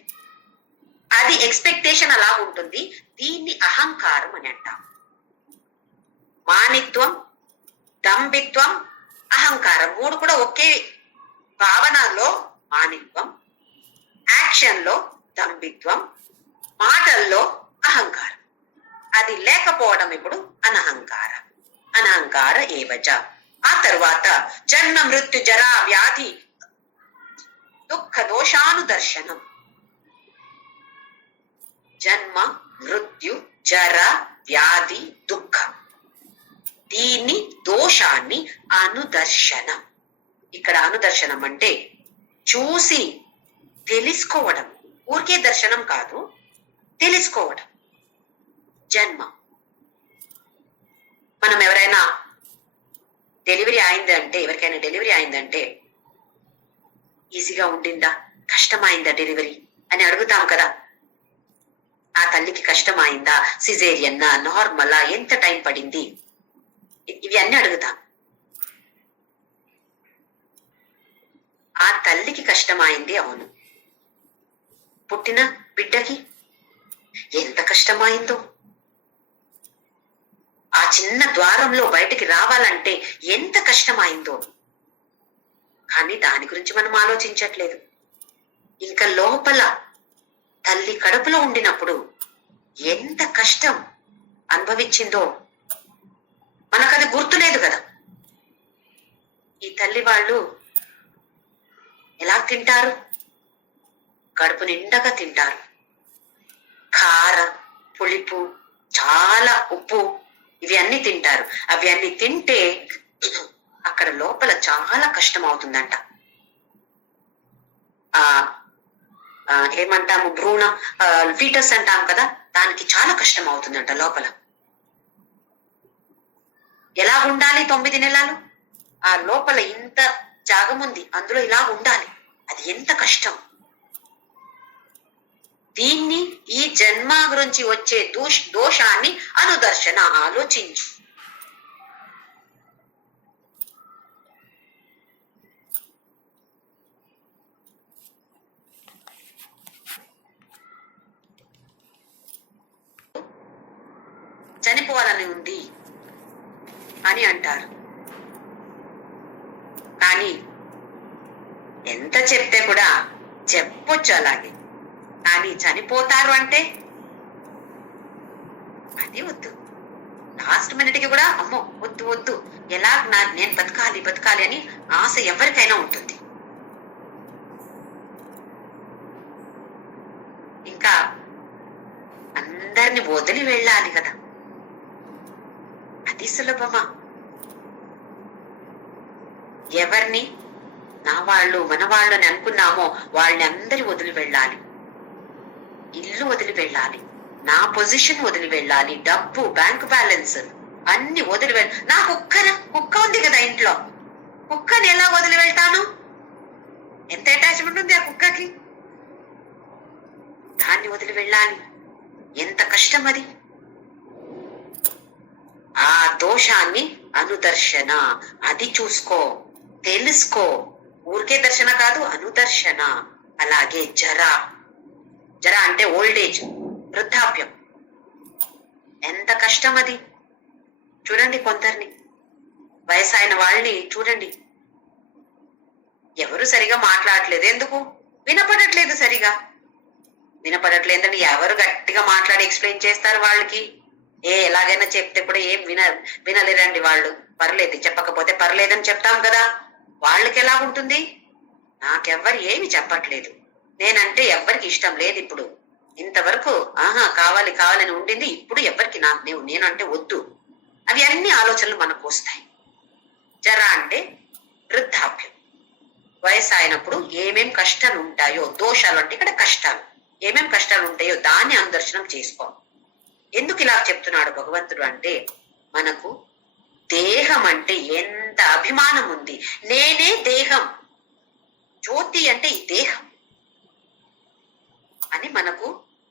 అది ఎక్స్పెక్టేషన్ అలా ఉంటుంది. దీన్ని అహంకారం అని అంటాం. మానిత్వం, దంభిత్వం, అహంకారం 3 కూడా ఒకే భావనలో. మానిత్వం, యాక్షన్ లో దంభిత్వం, మాటల్లో అహంకారం. అది లేకపోవడం ఇప్పుడు అనహంకార. అనహంకార ఏవచ. ఆ తరువాత జన్మ మృత్యు జరా వ్యాధి దుఃఖ దోషానుదర్శనం. జన్మ మృత్యు జర వ్యాధి దుఃఖం, దీన్ని దోషాన్ని అనుదర్శనం. ఇక్కడ అనుదర్శనం అంటే చూసి తెలుసుకోవడం, ఊరికే దర్శనం కాదు, తెలుసుకోవడం. జన్మ, మనం ఎవరైనా డెలివరీ అయిందంటే, ఎవరికైనా డెలివరీ అయిందంటే ఈజీగా ఉండిందా, కష్టమైందా డెలివరీ అని అడుగుతాం కదా. ఆ తల్లికి కష్టమైందా, సిజేరియన్నా, నార్మలా, ఎంత టైం పడింది, ఇవి అన్ని అడుగుతాం. ఆ తల్లికి కష్టమైంది, అవును. పుట్టిన బిడ్డకి ఎంత కష్టమైందో, ఆ చిన్న ద్వారంలో బయటికి రావాలంటే ఎంత కష్టమైందో. కానీ దాని గురించి మనం ఆలోచించట్లేదు. ఇంకా లోపల తల్లి కడుపులో ఉండినప్పుడు ఎంత కష్టం అనుభవించిందో మనకది గుర్తులేదు కదా. ఈ తల్లి వాళ్ళు ఎలా తింటారు? కడుపు నిండగా తింటారు. కారం, పులుపు, చాలా ఉప్పు, ఇవి అన్ని తింటారు. అవి అన్ని తింటే అక్కడ లోపల చాలా కష్టం అవుతుందంట. ఏమంటాము, భ్రూణ ఫీటస్ అంటాం కదా, దానికి చాలా కష్టం అవుతుందంట లోపల. ఎలా ఉండాలి 9 నెలలు? ఆ లోపల ఇంత జాగం ఉంది, అందులో ఇలా ఉండాలి. అది ఎంత కష్టం. దీన్ని, ఈ జన్మ గురించి వచ్చే దోషాన్ని అనుదర్శన, ఆలోచించు. చనిపోవాలని ఉంది అని అంటారు. కానీ ఎంత చెప్తే కూడా చెప్పొచ్చు అలాగే, కానీ చనిపోతారు అంటే అది వద్దు. లాస్ట్ మినిట్ కి కూడా అమ్మో వద్దు వద్దు, ఎలా నేను బతకాలి బతకాలి అని ఆశ ఎవరికైనా ఉంటుంది. ఇంకా అందరిని వదిలి వెళ్ళాలి కదా, అది సులభమా? ఎవరిని నా వాళ్ళు మన వాళ్ళు అని అనుకున్నామో వాళ్ళని అందరి వదిలి వెళ్ళాలి. ఇల్లు వదిలి వెళ్ళాలి, నా పొజిషన్ వదిలి వెళ్ళాలి, డబ్బు, బ్యాంక్ బ్యాలెన్స్ అన్ని వదిలి నా కుక్క ఉంది కదా ఇంట్లో, కుక్కని ఎలా వదిలి వెళ్తాను? ఎంత అటాచ్మెంట్ ఉంది ఆ కుక్కకి, దాన్ని వదిలి వెళ్ళాలి. ఎంత కష్టం అది. ఆ దోషాన్ని అనుదర్శన, అది చూసుకో, తెలుసుకో. ఊరికే దర్శన కాదు, అనుదర్శన. అలాగే జర అంటే ఓల్డ్ ఏజ్, వృద్ధాప్యం. ఎంత కష్టం అది. చూడండి కొందరిని, వయసాయన వాళ్ళని చూడండి, ఎవరు సరిగా మాట్లాడట్లేదు. ఎందుకు? వినపడట్లేదు. సరిగా వినపడట్లేదని ఎవరు గట్టిగా మాట్లాడి ఎక్స్ప్లెయిన్ చేస్తారు వాళ్ళకి? ఎలాగైనా చెప్తే కూడా ఏం వినలేరండి వాళ్ళు. పర్లేదు, చెప్పకపోతే పర్లేదని చెప్తాం కదా. వాళ్ళకి ఎలా ఉంటుంది? నాకెవ్వరు ఏమి చెప్పట్లేదు, నేనంటే ఎవ్వరికి ఇష్టం లేదు ఇప్పుడు, ఇంతవరకు కావాలి కావాలని ఉండింది, ఇప్పుడు ఎవరికి నేనంటే వద్దు. అవి అన్ని ఆలోచనలు మనకు వస్తాయి. జర అంటే వృద్ధాప్యం. వయసు అయినప్పుడు ఏమేం కష్టాలు ఉంటాయో, దోషాలు అంటే ఇక్కడ కష్టాలు, ఏమేం కష్టాలు ఉంటాయో దాన్ని అనుదర్శనం చేసుకో. ఎందుకు ఇలా చెప్తున్నాడు భగవంతుడు అంటే, మనకు దేహం అంటే ఎంత అభిమానం ఉంది. నేనే దేహం, జ్యోతి అంటే ఈ దేహం అని మనకు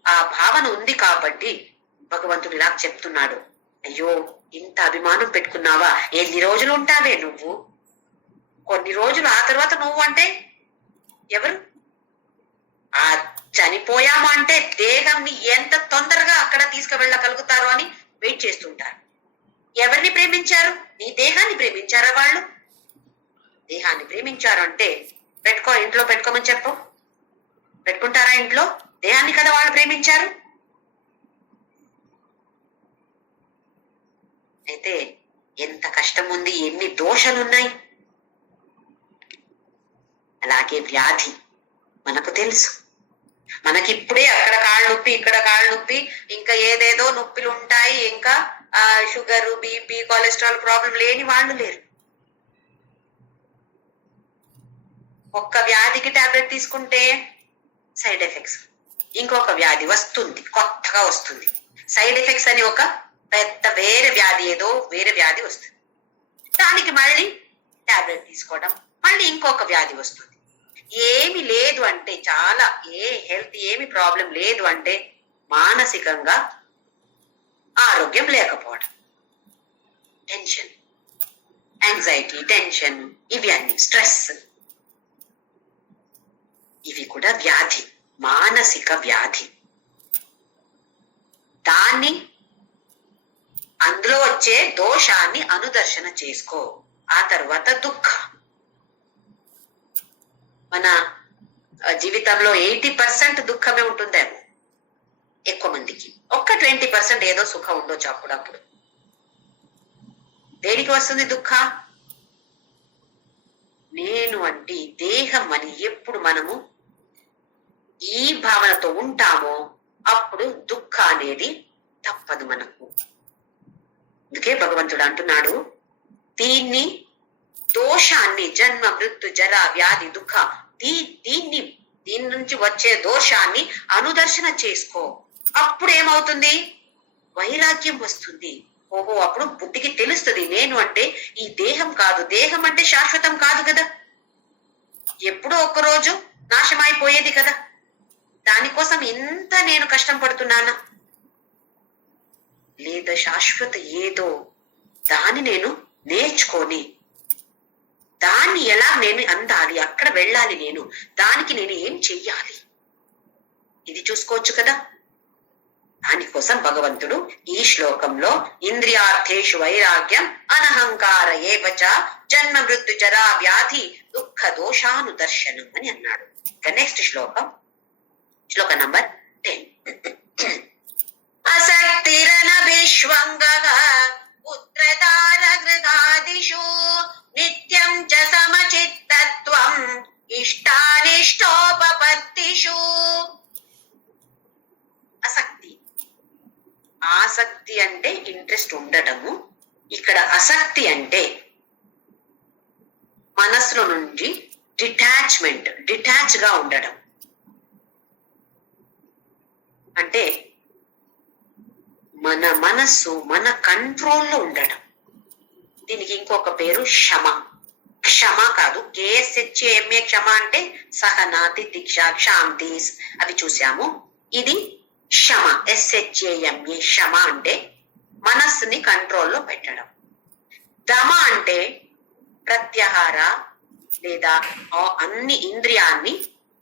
ఆ భావన ఉంది. కాబట్టి భగవంతుడు ఇలా చెప్తున్నాడు, అయ్యో ఇంత అభిమానం పెట్టుకున్నావా? ఎన్ని రోజులు ఉంటావే నువ్వు? కొన్ని రోజులు, ఆ తర్వాత నువ్వు అంటే ఎవరు? ఆ చనిపోయామా అంటే దేహంని ఎంత తొందరగా అక్కడ తీసుకువెళ్ళగలుగుతారు అని వెయిట్ చేస్తుంటారు. ఎవరిని ప్రేమించారు? నీ దేహాన్ని ప్రేమించారా వాళ్ళు? దేహాన్ని ప్రేమించారు అంటే ఇంట్లో పెట్టుకోమని చెప్పు. పెట్టుకుంటారా ఇంట్లో? దేహాన్ని కదా వాళ్ళు ప్రేమించారు. అయితే ఎంత కష్టం ఉంది, ఎన్ని దోషాలున్నాయి. అలాగే వ్యాధి మనకు తెలుసు. మనకిప్పుడే అక్కడ కాళ్ళు నొప్పి, ఇక్కడ కాళ్ళు నొప్పి, ఇంకా ఏదేదో నొప్పిలు ఉంటాయి. ఇంకా షుగర్, బీపీ, కొలెస్ట్రాల్ ప్రాబ్లం లేని వాళ్ళు లేరు. ఒక్క వ్యాధికి టాబ్లెట్ తీసుకుంటే సైడ్ ఎఫెక్ట్స్, ఇంకొక వ్యాధి వస్తుంది, కొత్తగా వస్తుంది. సైడ్ ఎఫెక్ట్స్ అని ఒక పెద్ద వేరే వ్యాధి వస్తుంది. దానికి మళ్ళీ టాబ్లెట్ తీసుకోవడం, మళ్ళీ ఇంకొక వ్యాధి వస్తుంది. ఏమి లేదు అంటే, చాలా హెల్త్ ఏమి ప్రాబ్లం లేదు అంటే మానసికంగా ఆరోగ్యం లేకపోవడం, టెన్షన్, యాంగ్జైటీ, టెన్షన్, ఇవి అన్ని స్ట్రెస్. ఇవి కూడా వ్యాధి, మానసిక వ్యాధి. దాన్ని అందులో వచ్చే దోషాన్ని అనుదర్శన చేసుకో. ఆ తర్వాత దుఃఖం. మన జీవితంలో 80% దుఃఖమే ఉంటుందేమో ఎక్కువ మందికి. ఒక్క 20% ఏదో సుఖం ఉండొచ్చు అప్పుడప్పుడు. దేనికి వస్తుంది దుఃఖ? నేను అంటే దేహం అని ఎప్పుడు మనము ఈ భావనతో ఉంటామో అప్పుడు దుఃఖ అనేది తప్పదు మనకు. అందుకే భగవంతుడు అంటున్నాడు, దీన్ని దోషాన్ని, జన్మ మృత్యు జర వ్యాధి దుఃఖ, దీని నుంచి వచ్చే దోషాన్ని అనుదర్శన చేసుకో. అప్పుడు ఏమవుతుంది? వైరాగ్యం వస్తుంది. ఓహో, అప్పుడు బుద్ధికి తెలుస్తుంది నేను అంటే ఈ దేహం కాదు, దేహం అంటే శాశ్వతం కాదు కదా, ఎప్పుడో ఒక్కరోజు నాశమైపోయేది కదా, దానికోసం ఇంత నేను కష్టం పడుతున్నానా? లేదా శాశ్వత ఏదో దాన్ని నేను నేర్చుకొని దాన్ని ఎలా నేను అందాలి, అక్కడ వెళ్ళాలి, నేను దానికి నేను ఏం చెయ్యాలి, ఇది చూసుకోవచ్చు కదా. దానికోసం భగవంతుడు ఈ శ్లోకంలో ఇంద్రియార్థేషు వైరాగ్యం అనహంకార ఏవచ జన్మ మృత్యు జరా వ్యాధి దుఃఖ దోషానుదర్శనం అని అన్నాడు. నెక్స్ట్ శ్లోకం, శ్లోక నంబర్ 10. అసక్తిరనభిష్వంగః పుత్రదారగృహాదిషు నిత్యం చ సమచిత్తత్వం ఇష్టానిష్టోపపత్తిషు. ఆసక్తి, ఆసక్తి అంటే ఇంట్రెస్ట్ ఉండటము. ఇక్కడ ఆసక్తి అంటే మనసులో నుండి డిటాచ్మెంట్, డిటాచ్ గా ఉండడం. అంటే మన మనస్సు మన కంట్రోల్లో ఉండడం. దీనికి ఇంకొక పేరు క్షమ. క్షమ కాదు, KSHMA క్షమ అంటే సహన, తితిక్ష, శాంతి అవి చూసాము. ఇది క్షమ, SHAMA క్షమ అంటే మనస్సుని కంట్రోల్లో పెట్టడం. దమ అంటే ప్రత్యాహార లేదా అన్ని ఇంద్రియాన్ని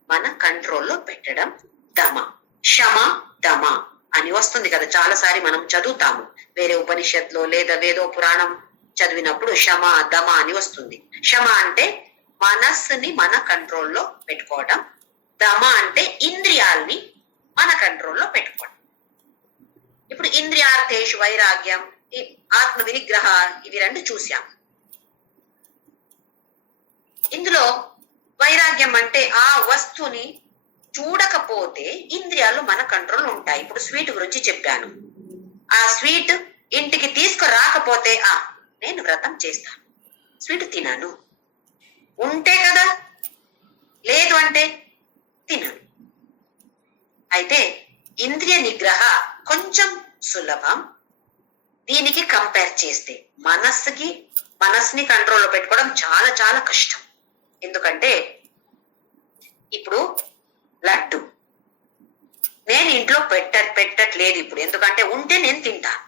మన కంట్రోల్లో పెట్టడం దమ. క్షమ దమ అని వస్తుంది కదా, చాలాసారి మనం చదువుతాము వేరే ఉపనిషత్తులో లేదా వేదో పురాణం చదివినప్పుడు క్షమ దమ అని వస్తుంది. క్షమ అంటే మనస్సుని మన కంట్రోల్లో పెట్టుకోవడం, దమ అంటే ఇంద్రియాల్ని మన కంట్రోల్లో పెట్టుకోవడం. ఇప్పుడు ఇంద్రియార్థేషు వైరాగ్యం, ఆత్మ వినిగ్రహ, ఇవి రెండు చూసాం. ఇందులో వైరాగ్యం అంటే ఆ వస్తువుని చూడకపోతే ఇంద్రియాలు మన కంట్రోల్ ఉంటాయి. ఇప్పుడు స్వీట్ గురించి చెప్పాను. ఆ స్వీట్ ఇంటికి తీసుకురాకపోతే నేను వ్రతం చేస్తాను, స్వీట్ తినను. ఉంటే కదా, లేదు అంటే తినను. అయితే ఇంద్రియ నిగ్రహ కొంచెం సులభం దీనికి కంపేర్ చేస్తే. మనస్సుని కంట్రోల్లో పెట్టుకోవడం చాలా చాలా కష్టం. ఎందుకంటే ఇప్పుడు లడ్డు నేను ఇంట్లో పెట్టట్లేదు ఇప్పుడు, ఎందుకంటే ఉంటే నేను తింటాను.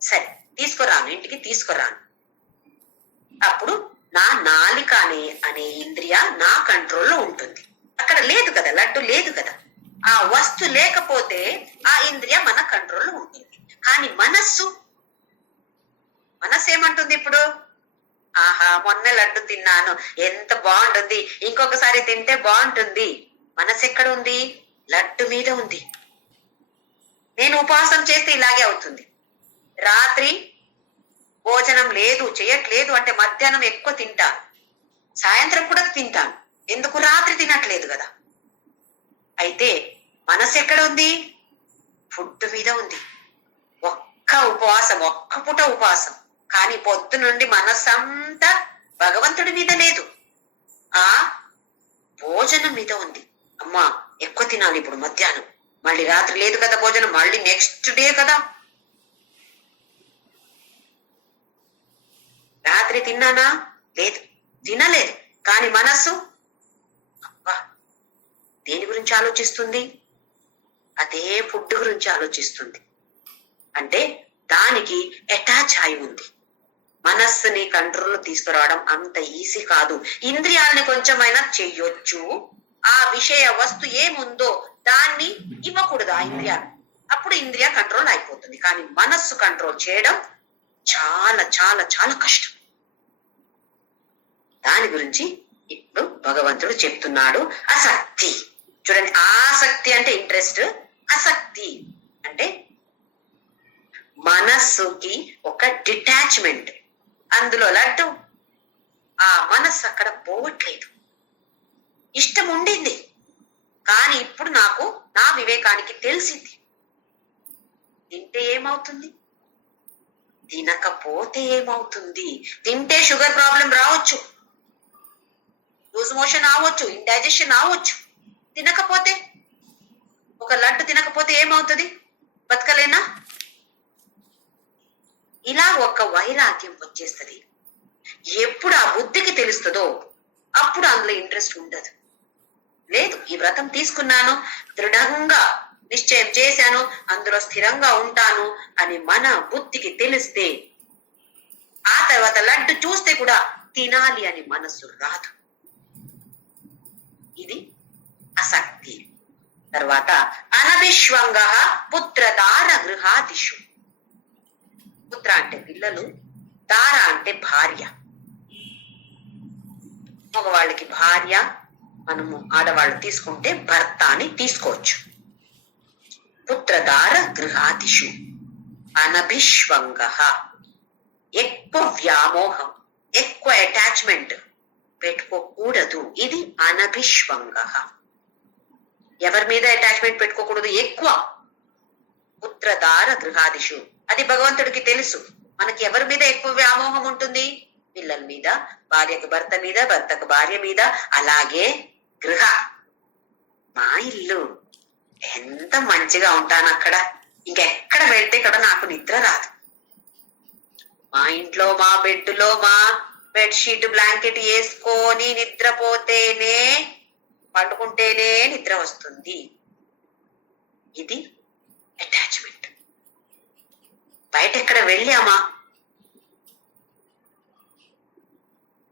సరే తీసుకురాను, ఇంటికి తీసుకురాను. అప్పుడు నా నాలిక అనే ఇంద్రియ నా కంట్రోల్లో ఉంటుంది. అక్కడ లేదు కదా, లడ్డు లేదు కదా. ఆ వస్తు లేకపోతే ఆ ఇంద్రియ మన కంట్రోల్లో ఉంటుంది. కానీ మనస్సు ఏమంటుంది ఇప్పుడు? ఆహా, మొన్న లడ్డు తిన్నాను, ఎంత బాగుంటుంది, ఇంకొకసారి తింటే బాగుంటుంది. మనసు ఎక్కడ ఉంది? లడ్డు మీద ఉంది. నేను ఉపవాసం చేస్తే ఇలాగే అవుతుంది. రాత్రి భోజనం లేదు, చేయట్లేదు అంటే మధ్యాహ్నం ఎక్కువ తింటాను, సాయంత్రం కూడా తింటాను. ఎందుకు? రాత్రి తినట్లేదు కదా. అయితే మనసు ఎక్కడ ఉంది? ఫుడ్ మీద ఉంది. ఒక్క పూట ఉపవాసం, కానీ పొద్దు నుండి మనస్సంతా భగవంతుడి మీద లేదు, ఆ భోజనం మీద ఉంది. అమ్మా ఎక్కువ తినాలి ఇప్పుడు మధ్యాహ్నం, మళ్ళీ రాత్రి లేదు కదా భోజనం, మళ్ళీ నెక్స్ట్ డే కదా. రాత్రి తిన్నానా? లేదు, తినలేదు. కానీ మనస్సు అబ్బా దేని గురించి ఆలోచిస్తుంది? అదే ఫుడ్ గురించి ఆలోచిస్తుంది. అంటే దానికి అటాచ్ అయి ఉంది. మనస్సుని కంట్రోల్లో తీసుకురావడం అంత ఈజీ కాదు. ఇంద్రియాలని కొంచెమైనా చెయ్యొచ్చు, ఆ విషయ వస్తు ఏముందో దాన్ని ఇవ్వకూడదు ఆ ఇంద్రియాలు. అప్పుడు ఇంద్రియ కంట్రోల్ అయిపోతుంది. కానీ మనస్సు కంట్రోల్ చేయడం చాలా చాలా చాలా కష్టం. దాని గురించి ఇప్పుడు భగవంతుడు చెప్తున్నాడు. ఆసక్తి చూడండి, ఆసక్తి అంటే ఇంట్రెస్ట్, ఆసక్తి అంటే మనస్సుకి ఒక డిటాచ్మెంట్. అందులో లడ్డు ఆ మనస్సు అక్కడ పోవట్లేదు. ఇష్టం ఉండింది, కానీ ఇప్పుడు నాకు నా వివేకానికి తెలిసింది తింటే ఏమవుతుంది, తినకపోతే ఏమవుతుంది. తింటే షుగర్ ప్రాబ్లం రావచ్చు, లూజ్ మోషన్ అవ్వచ్చు, ఇండైజెషన్ అవ్వచ్చు. తినకపోతే, ఒక లడ్డు తినకపోతే ఏమవుతుంది, బతకలేనా? ఇలా ఒక వైరాగ్యం వచ్చేస్తుంది. ఎప్పుడు ఆ బుద్ధికి తెలుస్తుందో అప్పుడు అందులో ఇంట్రెస్ట్ ఉండదు. లేదు, ఈ వ్రతం తీసుకున్నాను, దృఢంగా నిశ్చయం చేశాను, అందులో స్థిరంగా ఉంటాను అని మన బుద్ధికి తెలిస్తే ఆ తర్వాత లడ్డు చూస్తే కూడా తినాలి అని మనస్సు రాదు. ఇది ఆసక్తి. తర్వాత అనభిష్వంగ పుత్రదార గృహాదిషు. పుత్ర అంటే పిల్లలు, దార అంటే భార్య. మగవాళ్ళకి భార్య, మనము ఆడవాళ్ళు తీసుకుంటే భర్త అని తీసుకోవచ్చు. పుత్రదార గృహాదిషు అనభిష్వంగ. ఎక్కువ వ్యామోహం, ఎక్కువ అటాచ్మెంట్ పెట్టుకోకూడదు. ఇది అనభిష్వంగ. ఎవరి మీద అటాచ్మెంట్ పెట్టుకోకూడదు ఎక్కువ. పుత్రదార గృహాదిషు, అది భగవంతుడికి తెలుసు. మనకి ఎవరి మీద ఎక్కువ వ్యామోహం ఉంటుంది, పిల్లల మీద, భార్యకు భర్త మీద, భర్తకు భార్య మీద. అలాగే గృహ, మా ఇల్లు, ఎంత మంచిగా ఉంటాను అక్కడ, ఇంకెక్కడ వెళ్తే ఇక్కడ నాకు నిద్ర రాదు. మా ఇంట్లో, మా బెడ్లో, మా బెడ్షీట్ బ్లాంకెట్ వేసుకొని నిద్రపోతేనే, పండుకుంటేనే నిద్ర వస్తుంది. ఇది అటాచ్మెంట్. బయట ఎక్కడ వెళ్ళామా,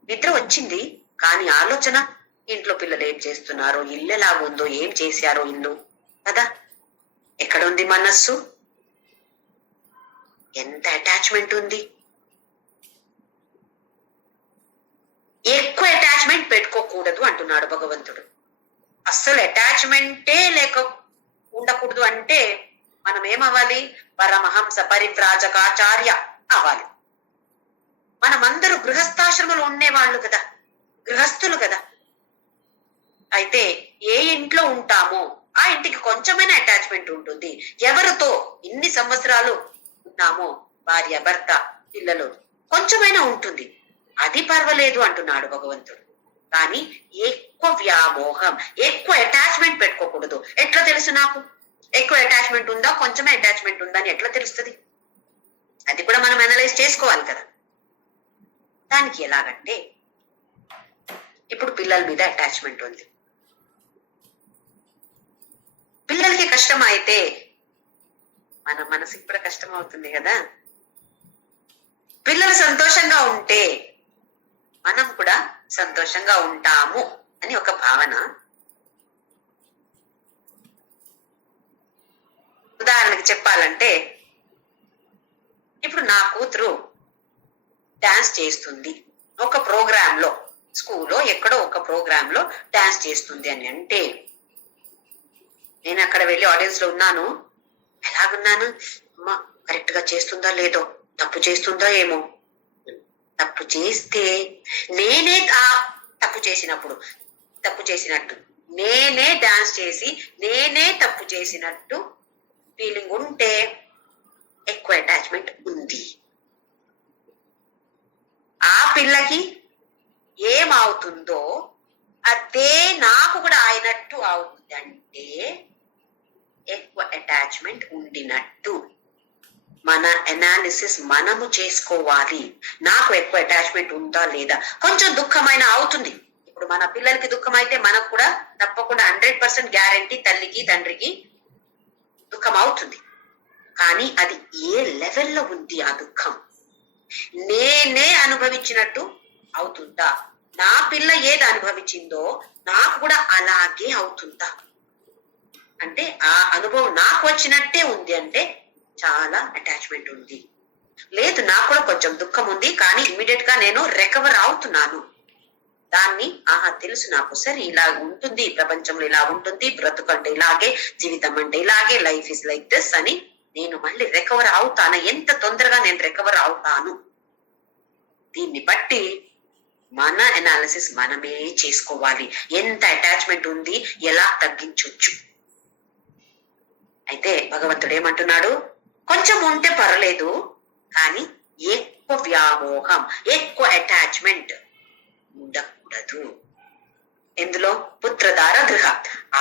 నిద్ర వచ్చింది, కానీ ఆలోచన ఇంట్లో పిల్లలు ఏం చేస్తున్నారో, ఇల్లు ఎలాగుందో, ఏం చేశారో ఇల్లు కదా. ఎక్కడుంది మనస్సు? ఎంత అటాచ్మెంట్ ఉంది. ఎక్కువ అటాచ్మెంట్ పెట్టుకోకూడదు అంటున్నాడు భగవంతుడు. అస్సలు అటాచ్మెంటే లేక ఉండకూడదు అంటే మనం ఏమవ్వాలి, పరమహంస పరివ్రాజకాచార్య అవ్వాలి. మనమందరూ గృహస్థాశ్రమంలో ఉండేవాళ్ళు కదా, గృహస్థులు కదా. అయితే ఏ ఇంట్లో ఉంటామో ఆ ఇంటికి కొంచెమైనా అటాచ్మెంట్ ఉంటుంది. ఎవరితో ఇన్ని సంవత్సరాలు ఉన్నామో, భార్య, భర్త, పిల్లలు, కొంచెమైనా ఉంటుంది. అది పర్వాలేదు అంటున్నాడు భగవంతుడు. కానీ ఎక్కువ వ్యామోహం, ఎక్కువ అటాచ్మెంట్ పెట్టుకోకూడదు. ఎట్లా తెలుసు నాకు ఎక్కువ అటాచ్మెంట్ ఉందా, కొంచెమే అటాచ్మెంట్ ఉందా అని ఎట్లా తెలుస్తుంది? అది కూడా మనం అనలైజ్ చేసుకోవాలి కదా. దానికి ఎలాగంటే, ఇప్పుడు పిల్లల మీద అటాచ్మెంట్ ఉంది. పిల్లలకి కష్టం అయితే మన మనసుకి కూడా కష్టం అవుతుంది కదా. పిల్లలు సంతోషంగా ఉంటే మనం కూడా సంతోషంగా ఉంటాము అని ఒక భావన. ఉదాహరణకి చెప్పాలంటే, ఇప్పుడు నా కూతురు డాన్స్ చేస్తుంది ఒక ప్రోగ్రామ్ లో, స్కూల్లో ఎక్కడో ఒక ప్రోగ్రామ్ లో డాన్స్ చేస్తుంది అని అంటే, నేను అక్కడ వెళ్ళి ఆడియన్స్ లో ఉన్నాను. ఎలాగున్నాను, అమ్మా కరెక్ట్ గా చేస్తుందా లేదో, తప్పు చేస్తుందా ఏమో. తప్పు చేస్తే నేనే తప్పు చేసినప్పుడు, తప్పు చేసినట్టు, నేనే డాన్స్ చేసి నేనే తప్పు చేసినట్టు ఫీలింగ్ ఉంటే ఎక్కువ అటాచ్మెంట్ ఉంది. ఆ పిల్లకి ఏమవుతుందో అదే నాకు కూడా అయినట్టు అవుతుంది అంటే ఎక్కువ అటాచ్మెంట్ ఉండినట్టు. మన అనాలిసిస్ మనము చేసుకోవాలి. నాకు ఎక్కువ అటాచ్మెంట్ ఉందా లేదా. కొంచెం దుఃఖమైన అవుతుంది. ఇప్పుడు మన పిల్లలకి దుఃఖం అయితే మనకు కూడా తప్పకుండా 100% గ్యారంటీ తల్లికి తండ్రికి దుఃఖం అవుతుంది. కానీ అది ఏ లెవెల్లో ఉంది ఆ దుఃఖం, నేనే అనుభవించినట్టు అవుతుందా, నా పిల్ల ఏది అనుభవించిందో నాకు కూడా అలాగే అవుతుందా అంటే ఆ అనుభవం నాకు వచ్చినట్టే ఉంది అంటే చాలా అటాచ్మెంట్ ఉంది. లేదు నాకు కూడా కొంచెం దుఃఖం ఉంది కానీ ఇమీడియట్ గా నేను రికవర్ అవుతున్నాను. దాన్ని తెలుసు నాకు సరే ఇలా ఉంటుంది, ప్రపంచంలో ఇలా ఉంటుంది, బ్రతుకంటే ఇలాగే, జీవితం అంటే ఇలాగే, లైఫ్ ఇస్ లైక్ దిస్ అని నేను మళ్ళీ రికవర్ అవుతాను. ఎంత తొందరగా నేను రికవర్ అవుతాను. దీన్ని బట్టి మన అనాలిసిస్ మనమే చేసుకోవాలి. ఎంత అటాచ్మెంట్ ఉంది, ఎలా తగ్గించొచ్చు. అయితే భగవంతుడు ఏమంటున్నాడు, కొంచెం ఉంటే పర్లేదు కానీ ఎక్కువ వ్యామోహం, ఎక్కువ అటాచ్మెంట్ ఉండకూడదు. ఎందులో పుత్రధార గృహ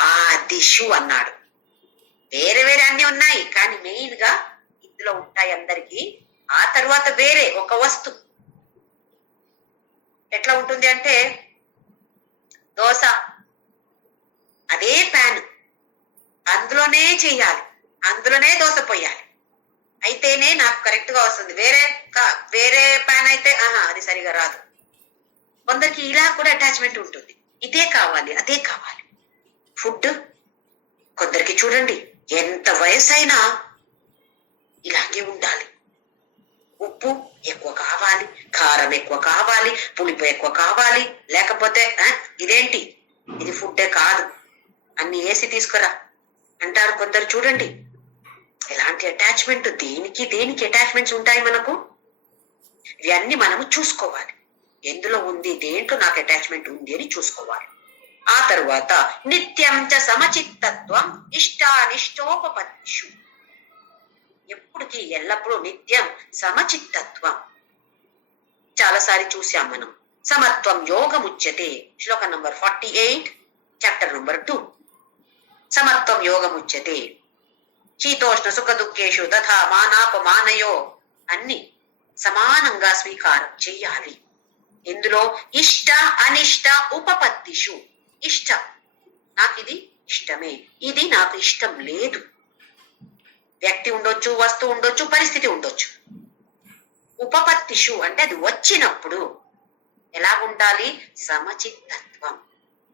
ఆదిషు అన్నాడు. వేరే వేరే అన్ని ఉన్నాయి కానీ మెయిన్ గా ఇందులో ఉంటాయి అందరికీ. ఆ తర్వాత వేరే ఒక వస్తువు ఎట్లా ఉంటుంది అంటే దోశ అదే ప్యాన్ అందులోనే చెయ్యాలి, అందులోనే దోశ పోయాలి, అయితేనే నాకు కరెక్ట్ గా వస్తుంది. వేరే ప్యాన్ అయితే అది సరిగా రాదు. కొందరికి ఇలా కూడా అటాచ్మెంట్ ఉంటుంది, ఇదే కావాలి అదే కావాలి. ఫుడ్ కొందరికి చూడండి ఎంత వయసైనా ఇలాగే ఉండాలి. ఉప్పు ఎక్కువ కావాలి, కారం ఎక్కువ కావాలి, పులుపు ఎక్కువ కావాలి, లేకపోతే ఇదేంటి ఇది ఫుడ్డే కాదు అన్ని వేసి తీసుకురా అంటారు కొందరు. చూడండి ఎలాంటి అటాచ్మెంట్, దేనికి అటాచ్మెంట్స్ ఉంటాయి మనకు. ఇవన్నీ మనము చూసుకోవాలి. ఎందులో ఉంది, దేంట్లో నాకు అటాచ్మెంట్ ఉంది అని చూసుకోవాలి. ఆ తరువాత నిత్యం చ సమచిత్తత్వం ఇష్టానిష్టోపపత్తిషు, ఎప్పుడుకి ఎల్లప్పుడూ నిత్యం సమచిత్తత్వం. చాలాసారి చూసాం మనం. సమత్వం యోగముచ్యతే, శ్లోకం నంబర్ 48 చాప్టర్ నంబర్ 2. సమత్వం యోగముచ్యతే, శీతోష్ణ సుఖ దుఃఖేషు తథా మానాపమానయో, అన్ని సమానంగా స్వీకారం చెయ్యాలి. ఇందులో ఇష్ట అనిష్ట ఉపపత్తిషు, ఇష్టం నాకు ఇది ఇష్టమే, ఇది నాకు ఇష్టం లేదు. వ్యక్తి ఉండొచ్చు, వస్తువు ఉండొచ్చు, పరిస్థితి ఉండొచ్చు. ఉపపత్తిషు అంటే అది వచ్చినప్పుడు ఎలా ఉండాలి, సమచిత్తత్వం.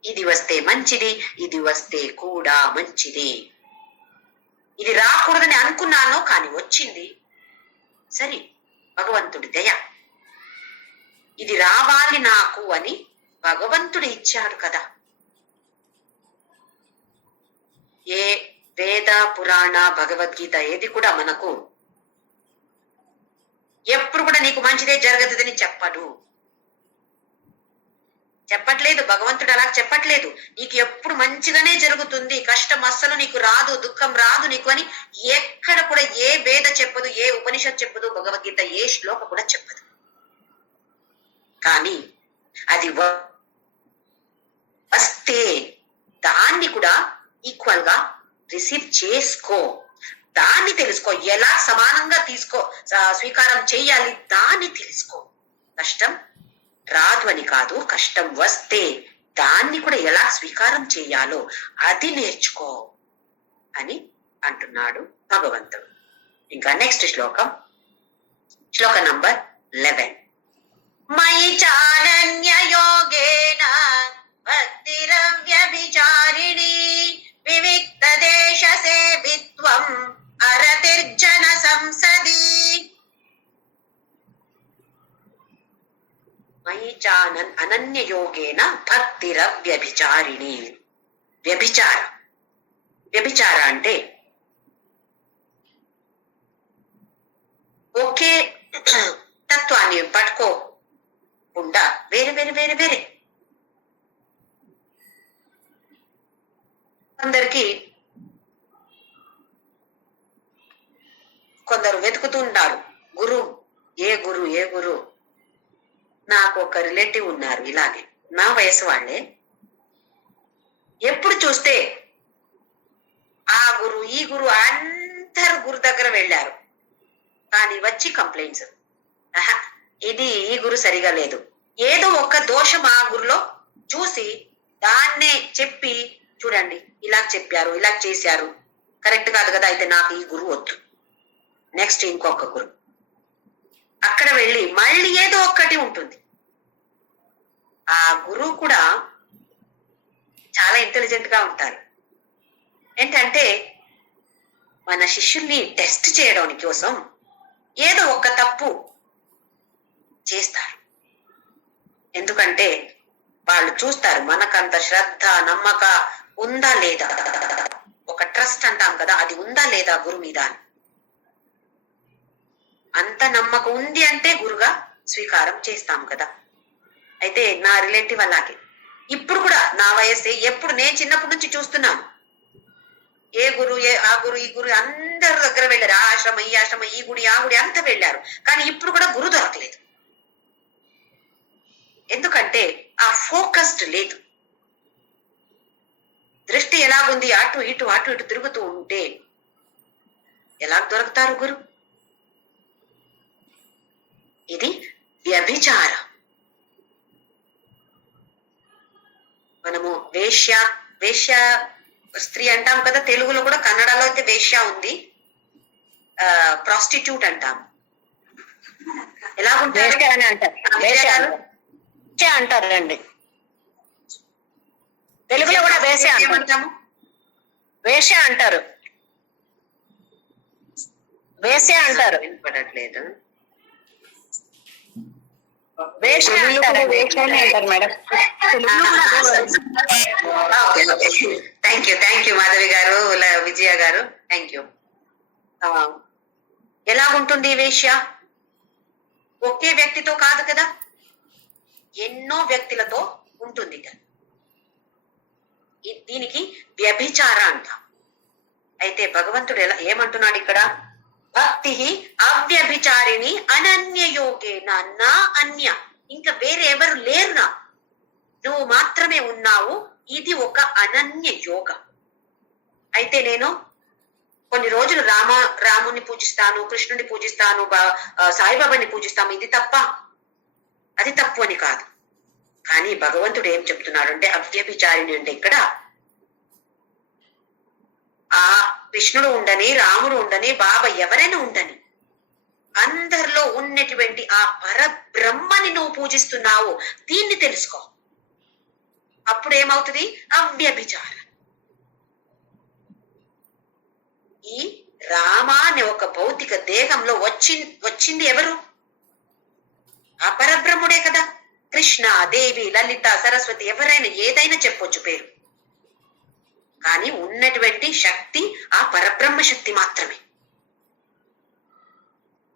ఇది వస్తే మంచిది, ఇది వస్తే కూడా మంచిది. ఇది రాకూడదని అనుకున్నాను కానీ వచ్చింది, సరే భగవంతుడి దయ, ఇది రావాలి నాకు అని భగవంతుడు ఇచ్చాడు కదా. ఏ వేద పురాణ భగవద్గీత ఏది కూడా మనకు ఎప్పుడు కూడా నీకు మంచిదే జరగదని చెప్పట్లేదు. భగవంతుడు అలా చెప్పట్లేదు. నీకు ఎప్పుడు మంచిగానే జరుగుతుంది, కష్టం అస్సలు నీకు రాదు, దుఃఖం రాదు నీకు అని ఎక్కడ కూడా ఏ వేద చెప్పదు, ఏ ఉపనిషత్ చెప్పదు, భగవద్గీత ఏ శ్లోక కూడా చెప్పదు. కానీ అది వస్తే దాన్ని కూడా ఈక్వల్ గా రిసీవ్ చేసుకో, దాన్ని తెలుసుకో, ఎలా సమానంగా స్వీకారం చెయ్యాలి దాన్ని తెలుసుకో. కష్టం రాదు అని కాదు, కష్టం వస్తే దాన్ని కూడా ఎలా స్వీకారం చెయ్యాలో అది నేర్చుకో అని అంటున్నాడు భగవంతుడు. ఇంకా నెక్స్ట్ శ్లోకం నంబర్ 11. మయి చానన్య యోగేన భక్తిరవ్యభిచారిణి వివిక్త దేశ సేవిత్వం అరతిర్జన సంసది. మయి చానన్ అనన్య యోగేన భక్తిరవ్యభిచారిణి. వ్యభిచార అంటే ఒకే తత్వాన్ని పట్టుకోకుండా వేరే వేరే వేరే వేరే. కొందరు వెతుకుతుంటారు ఏ గురు. నాకు ఒక రిలేటివ్ ఉన్నారు ఇలాగే, నా వయసు వాళ్ళే. ఎప్పుడు చూస్తే ఆ గురు ఈ గురు అందరు గురు దగ్గర వెళ్ళారు, కానీ వచ్చి కంప్లైంట్స్, ఇది ఈ గురు సరిగా లేదు, ఏదో ఒక దోషం ఆ గురులో చూసి దాన్నే చెప్పి చూడండి ఇలా చెప్పారు, ఇలా చేశారు, కరెక్ట్ కాదు కదా, అయితే నాకు ఈ గురువు వద్దు, నెక్స్ట్ ఇంకొక గురు. అక్కడ వెళ్ళి మళ్ళీ ఏదో ఒక్కటి ఉంటుంది, ఆ గురువు కూడా చాలా ఇంటెలిజెంట్ గా ఉంటారు. ఏంటంటే మన శిష్యుల్ని టెస్ట్ చేయడం కోసం ఏదో ఒక తప్పు చేస్తారు. ఎందుకంటే వాళ్ళు చూస్తారు మనకంత శ్రద్ధ నమ్మక ఉందా లేదా, ఒక ట్రస్ట్ అంటాం కదా, అది ఉందా లేదా గురు మీద అని. అంత నమ్మకం ఉంది అంటే గురుగా స్వీకారం చేస్తాం కదా. అయితే నా రిలేటివ్ అలాగే ఇప్పుడు కూడా నా వయస్సే, ఎప్పుడు నేను చిన్నప్పటి నుంచి చూస్తున్నాను, ఏ గురు ఆ గురు ఈ గురు అందరి దగ్గర వెళ్ళారు, ఆ ఆశ్రమం ఈ ఆశ్రమం ఈ గుడి ఆ గుడి అంతా వెళ్ళారు, కానీ ఇప్పుడు కూడా గురు దొరకలేదు. ఎందుకంటే ఆ ఫోకస్డ్ లేదు. దృష్టి ఎలాగుంది, అటు ఇటు తిరుగుతూ ఉంటే ఎలా దొరుకుతారు గురు? ఇది వ్యభిచారం. మనము వేశ్య స్త్రీ అంటాం కదా, తెలుగులో కూడా, కన్నడలో అయితే వేశ్య ఉంది, ప్రాస్టిట్యూట్ అంటాం. ఎలా అంటారండి, తెలుగులో కూడా వేశ్య అంటాము. వేశ్య అంటారు, వేశ్య అంటారు. వినపడట్లేదు. థ్యాంక్ యూ మాధవి గారు, విజయ గారు, థ్యాంక్ యూ. ఎలా ఉంటుంది వేశ్య? ఒకే వ్యక్తితో కాదు కదా, ఎన్నో వ్యక్తులతో ఉంటుంది కదా. దీనికి వ్యభిచార అంటాం. అయితే భగవంతుడు ఏమంటున్నాడు ఇక్కడ? భక్తి అవ్యభిచారిణి అనన్య యోగేన నా అన్య, ఇంకా వేరే ఎవరు లేరు, నా నువ్వు మాత్రమే ఉన్నావు. ఇది ఒక అనన్య యోగ. అయితే నేను కొన్ని రోజులు రాముని పూజిస్తాను, కృష్ణుని పూజిస్తాను, సాయిబాబాని పూజిస్తాను, ఇది తప్ప? అది తప్పు అని కాదు. కానీ భగవంతుడు ఏం చెప్తున్నాడు అంటే అవ్యభిచారిణి అంటే ఇక్కడ ఆ కృష్ణుడు ఉండని, రాముడు ఉండని, బాబా ఎవరైనా ఉండని, అందరిలో ఉన్నటువంటి ఆ పరబ్రహ్మని నువ్వు పూజిస్తున్నావు, దీన్ని తెలుసుకో. అప్పుడు ఏమవుతుంది? అవ్యభిచారం. ఈ రామ అనే ఒక భౌతిక దేహంలో వచ్చింది ఎవరు? ఆ పరబ్రహ్ముడే కదా. కృష్ణ, దేవి, లలిత, సరస్వతి, ఎవరైనా ఏదైనా చెప్పొచ్చు పేరు, కానీ ఉన్నటువంటి శక్తి ఆ పరబ్రహ్మ శక్తి మాత్రమే.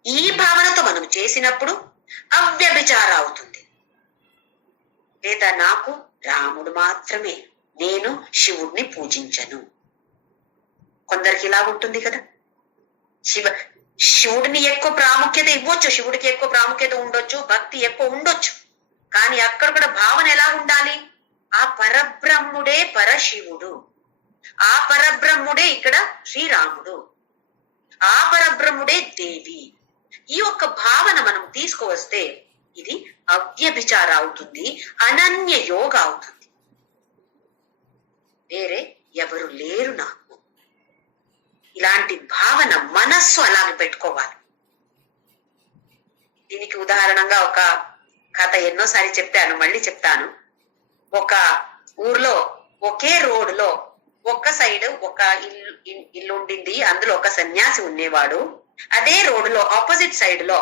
ఈ భావనతో మనం చేసినప్పుడు అవ్యభిచార అవుతుంది. లేదా నాకు రాముడు మాత్రమే, నేను శివుడిని పూజించను. కొందరికి ఇలా ఉంటుంది కదా, శివుడిని ఎక్కువ ప్రాముఖ్యత ఇవ్వచ్చు, శివుడికి ఎక్కువ ప్రాముఖ్యత ఉండొచ్చు, భక్తి ఎక్కువ ఉండొచ్చు, కానీ అక్కడ కూడా భావన ఎలా ఉండాలి? ఆ పరబ్రహ్ముడే పరశివుడు, ఆ పరబ్రహ్ముడే ఇక్కడ శ్రీరాముడు, ఆ పరబ్రహ్ముడే దేవి. ఈ యొక్క భావన మనం తీసుకువస్తే ఇది అవ్యభిచార అవుతుంది, అనన్య యోగ అవుతుంది. వేరే ఎవరు లేరు నాకు, ఇలాంటి భావన మనస్సు అలాగే పెట్టుకోవాలి. దీనికి ఉదాహరణగా ఒక కథ ఎన్నోసారి చెప్పాను, మళ్ళీ చెప్తాను. ఒక ఊర్లో ఒకే రోడ్డులో ఒక్క సైడ్ ఒక ఇల్లు ఉండింది, అందులో ఒక సన్యాసి ఉండేవాడు. అదే రోడ్డులో ఆపోజిట్ సైడ్ లో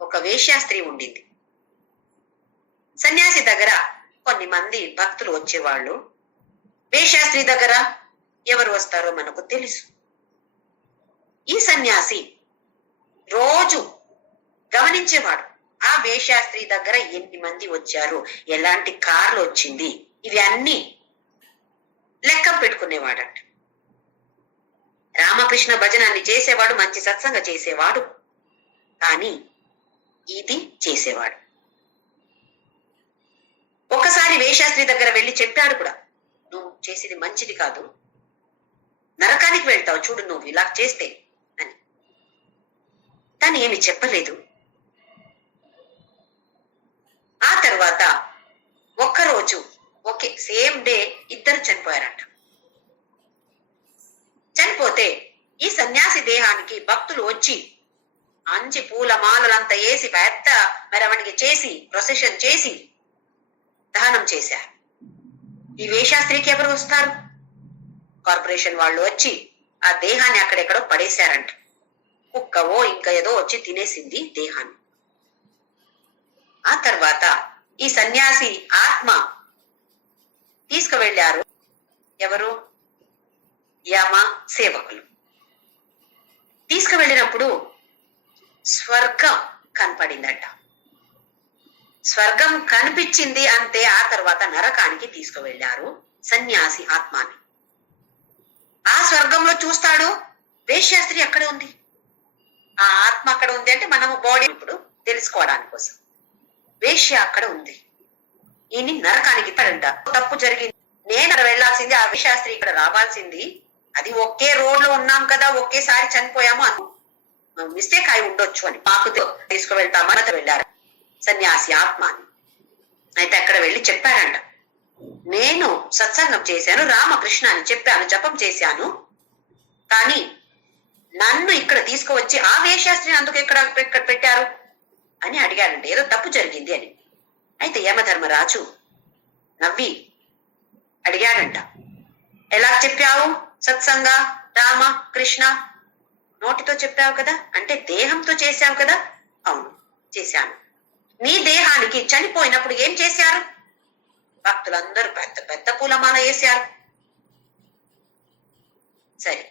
ఒక వేశ్యాస్త్రీ ఉండింది. సన్యాసి దగ్గర కొన్ని మంది భక్తులు వచ్చేవాళ్ళు, వేశ్యాస్త్రీ దగ్గర ఎవరు వస్తారో మనకు తెలుసు. ఈ సన్యాసి రోజు గమనించేవాడు, ఆ వేశ్యాస్త్రీ దగ్గర ఎన్ని మంది వచ్చారు, ఎలాంటి కార్లు వచ్చింది, ఇవి అన్ని లెక్క పెట్టుకునేవాడంట. రామకృష్ణ భజనాన్ని చేసేవాడు, మంచి సత్సంగ చేసేవాడు, కానీ ఇది చేసేవాడు. ఒకసారి వేశ్యాస్త్రీ దగ్గర వెళ్ళి చెప్పాడు కూడా, నువ్వు చేసేది మంచిది కాదు, నరకానికి వెళ్తావు చూడు నువ్వు ఇలా చేస్తే అని. తను ఏమి చెప్పలేదు. ఆ తర్వాత ఒక్కరోజు ఓకే సేమ్ డే ఇద్దరు చనిపోయారంట. చనిపోతే ఈ సన్యాసి దేహానికి భక్తులు వచ్చి మంచి పూల మాలలంతా వేసి పెద్ద మెరవణికి చేసి ప్రొసెషన్ చేసి దహనం చేశారు. ఈ వేషాస్త్రికి ఎవరు వస్తారు? కార్పొరేషన్ వాళ్ళు వచ్చి ఆ దేహాన్ని అక్కడెక్కడో పడేశారంట. కుక్కవో ఇంకా ఏదో వచ్చి తినేసింది దేహాన్ని. ఆ తర్వాత ఈ సన్యాసి ఆత్మ తీసుకువెళ్ళారు ఎవరు? యమ సేవకులు. తీసుకువెళ్ళినప్పుడు స్వర్గం కనపడిందట. స్వర్గం కనిపించింది అంతే. ఆ తర్వాత నరకానికి తీసుకువెళ్ళారు సన్యాసి ఆత్మాని. ఆ స్వర్గంలో చూస్తాడు వేశ్యాస్త్రి అక్కడ ఉంది. ఆ ఆత్మ అక్కడ ఉంది అంటే మనము బాడీ ఇప్పుడు తెలుసుకోవడానికి కోసం. వేశ్య అక్కడ ఉంది. ఈయన నరకానికి తడంట. తప్పు జరిగింది, నేను అక్కడ వెళ్లాల్సింది, ఆ వేశ్యాస్త్రి ఇక్కడ రావాల్సింది. అది ఒకే రోడ్ లో ఉన్నాం కదా, ఒకేసారి చనిపోయాము అను మిస్టేక్ అయి ఉండొచ్చు అని మాకు తీసుకువెళ్తామని వెళ్ళారు సన్యాసి ఆత్మాని. అయితే అక్కడ వెళ్ళి చెప్పారంట, నేను సత్సంగం చేశాను, రామకృష్ణ అని చెప్పాను, జపం చేశాను, కానీ నన్ను ఇక్కడ తీసుకువచ్చి ఆ వేశ్యాస్త్రిని అందుకు ఎక్కడ పెట్టారు అని అడిగారంట. ఏదో తప్పు జరిగింది అని. అయితే యమధర్మరాజు నవ్వి అడిగాడంట, ఎలా చెప్పావు సత్సంగ రామ కృష్ణ? నోటితో చెప్పావు కదా, అంటే దేహంతో చేశావు కదా? అవును చేశాను. నీ దేహానికి చనిపోయినప్పుడు ఏం చేశారు? భక్తులందరూ పెద్ద పెద్ద పూలమాల వేశారు. సరే,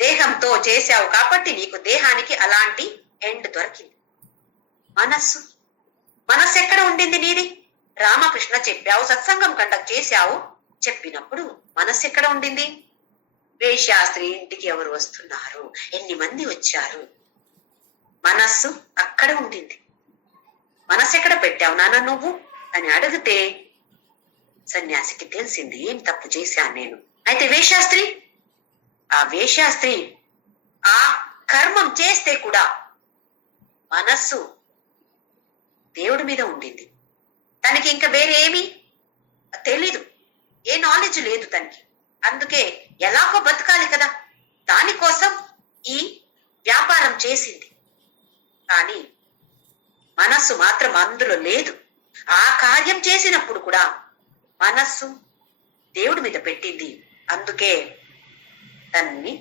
దేహంతో చేశావు కాబట్టి నీకు దేహానికి అలాంటి ఎండ్ దొరికింది. మనస్సు మనస్సు ఎక్కడ ఉండింది నీది? రామకృష్ణ చెప్పావు, సత్సంగం కండక్ట్ చేశావు, చెప్పినప్పుడు మనస్సు ఎక్కడ ఉండింది? వేశ్యాస్త్రి ఇంటికి ఎవరు వస్తున్నారు, ఎన్ని మంది వచ్చారు, మనస్సు అక్కడ ఉండింది. మనస్సు ఎక్కడ పెట్టావు నాన్న నువ్వు అని అడిగితే సన్యాసికి తెలిసింది ఏం తప్పు చేశాను నేను. అయితే వేశ్యాస్త్రి, ఆ వేశ్యాస్త్రి ఆ కర్మం చేస్తే కూడా మనస్సు దేవుడి మీద ఉండింది. తనకి ఇంకా వేరే ఏమీ తెలీదు, ఏ నాలెడ్జ్ లేదు తనకి. అందుకే ఎలాగో బతకాలి కదా, దానికోసం ఈ వ్యాపారం చేసింది. కానీ మనస్సు మాత్రం అందులో లేదు. ఆ కార్యం చేసినప్పుడు కూడా మనస్సు దేవుడి మీద పెట్టింది. అందుకే తన్ని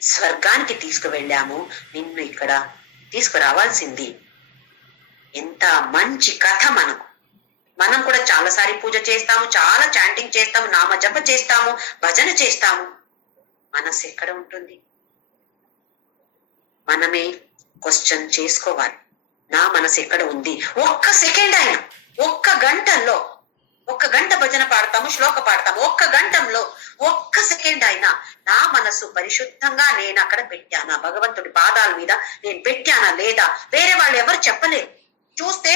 స్వర్గానికి తీసుకువెళ్ళాము, నిన్ను ఇక్కడ తీసుకురావాల్సింది. ఎంత మంచి కథ మనకు. మనం కూడా చాలాసారి పూజ చేస్తాము, చాలా చాంటింగ్ చేస్తాము, నామ జప చేస్తాము, భజన చేస్తాము. మనస్సు ఎక్కడ ఉంటుంది? మనమే క్వశ్చన్ చేసుకోవాలి, నా మనసు ఎక్కడ ఉంది? ఒక్క సెకండ్ అయినా, ఒక్క గంటల్లో, ఒక్క గంట భజన పాడతాము, శ్లోక పాడతాము, ఒక్క గంటంలో ఒక్క సెకండ్ అయినా నా మనసు పరిశుద్ధంగా నేను అక్కడ పెట్టానా, భగవంతుడి పాదాల మీద నేను పెట్టానా లేదా? వేరే వాళ్ళు ఎవరు చెప్పలేరు. చూస్తే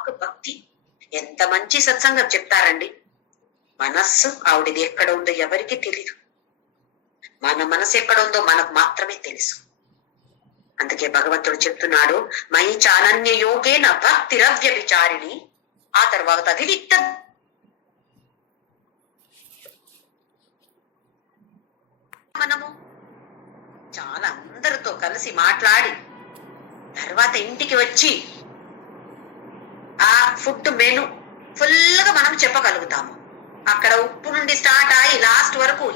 ఒక భక్తి, ఎంత మంచి సత్సంగం చెప్తారండి. మనస్సు ఆవిడది ఎక్కడ ఉందో ఎవరికి తెలీదు. మన మనసు ఎక్కడ ఉందో మనకు మాత్రమే తెలుసు. అందుకే భగవంతుడు చెప్తున్నాడు, మై చానన్య యోగేన భక్తిరవ్య విచారిణి. ఆ తర్వాత అవివిక్త మనము చాలా అందరితో కలిసి మాట్లాడి తర్వాత ఇంటికి వచ్చి ఆ ఫుడ్ మెను ఫుల్ గా మనం చెప్పగలుగుతాము. అక్కడ ఉప్పు నుండి స్టార్ట్ అయ్యి లాస్ట్ వరకు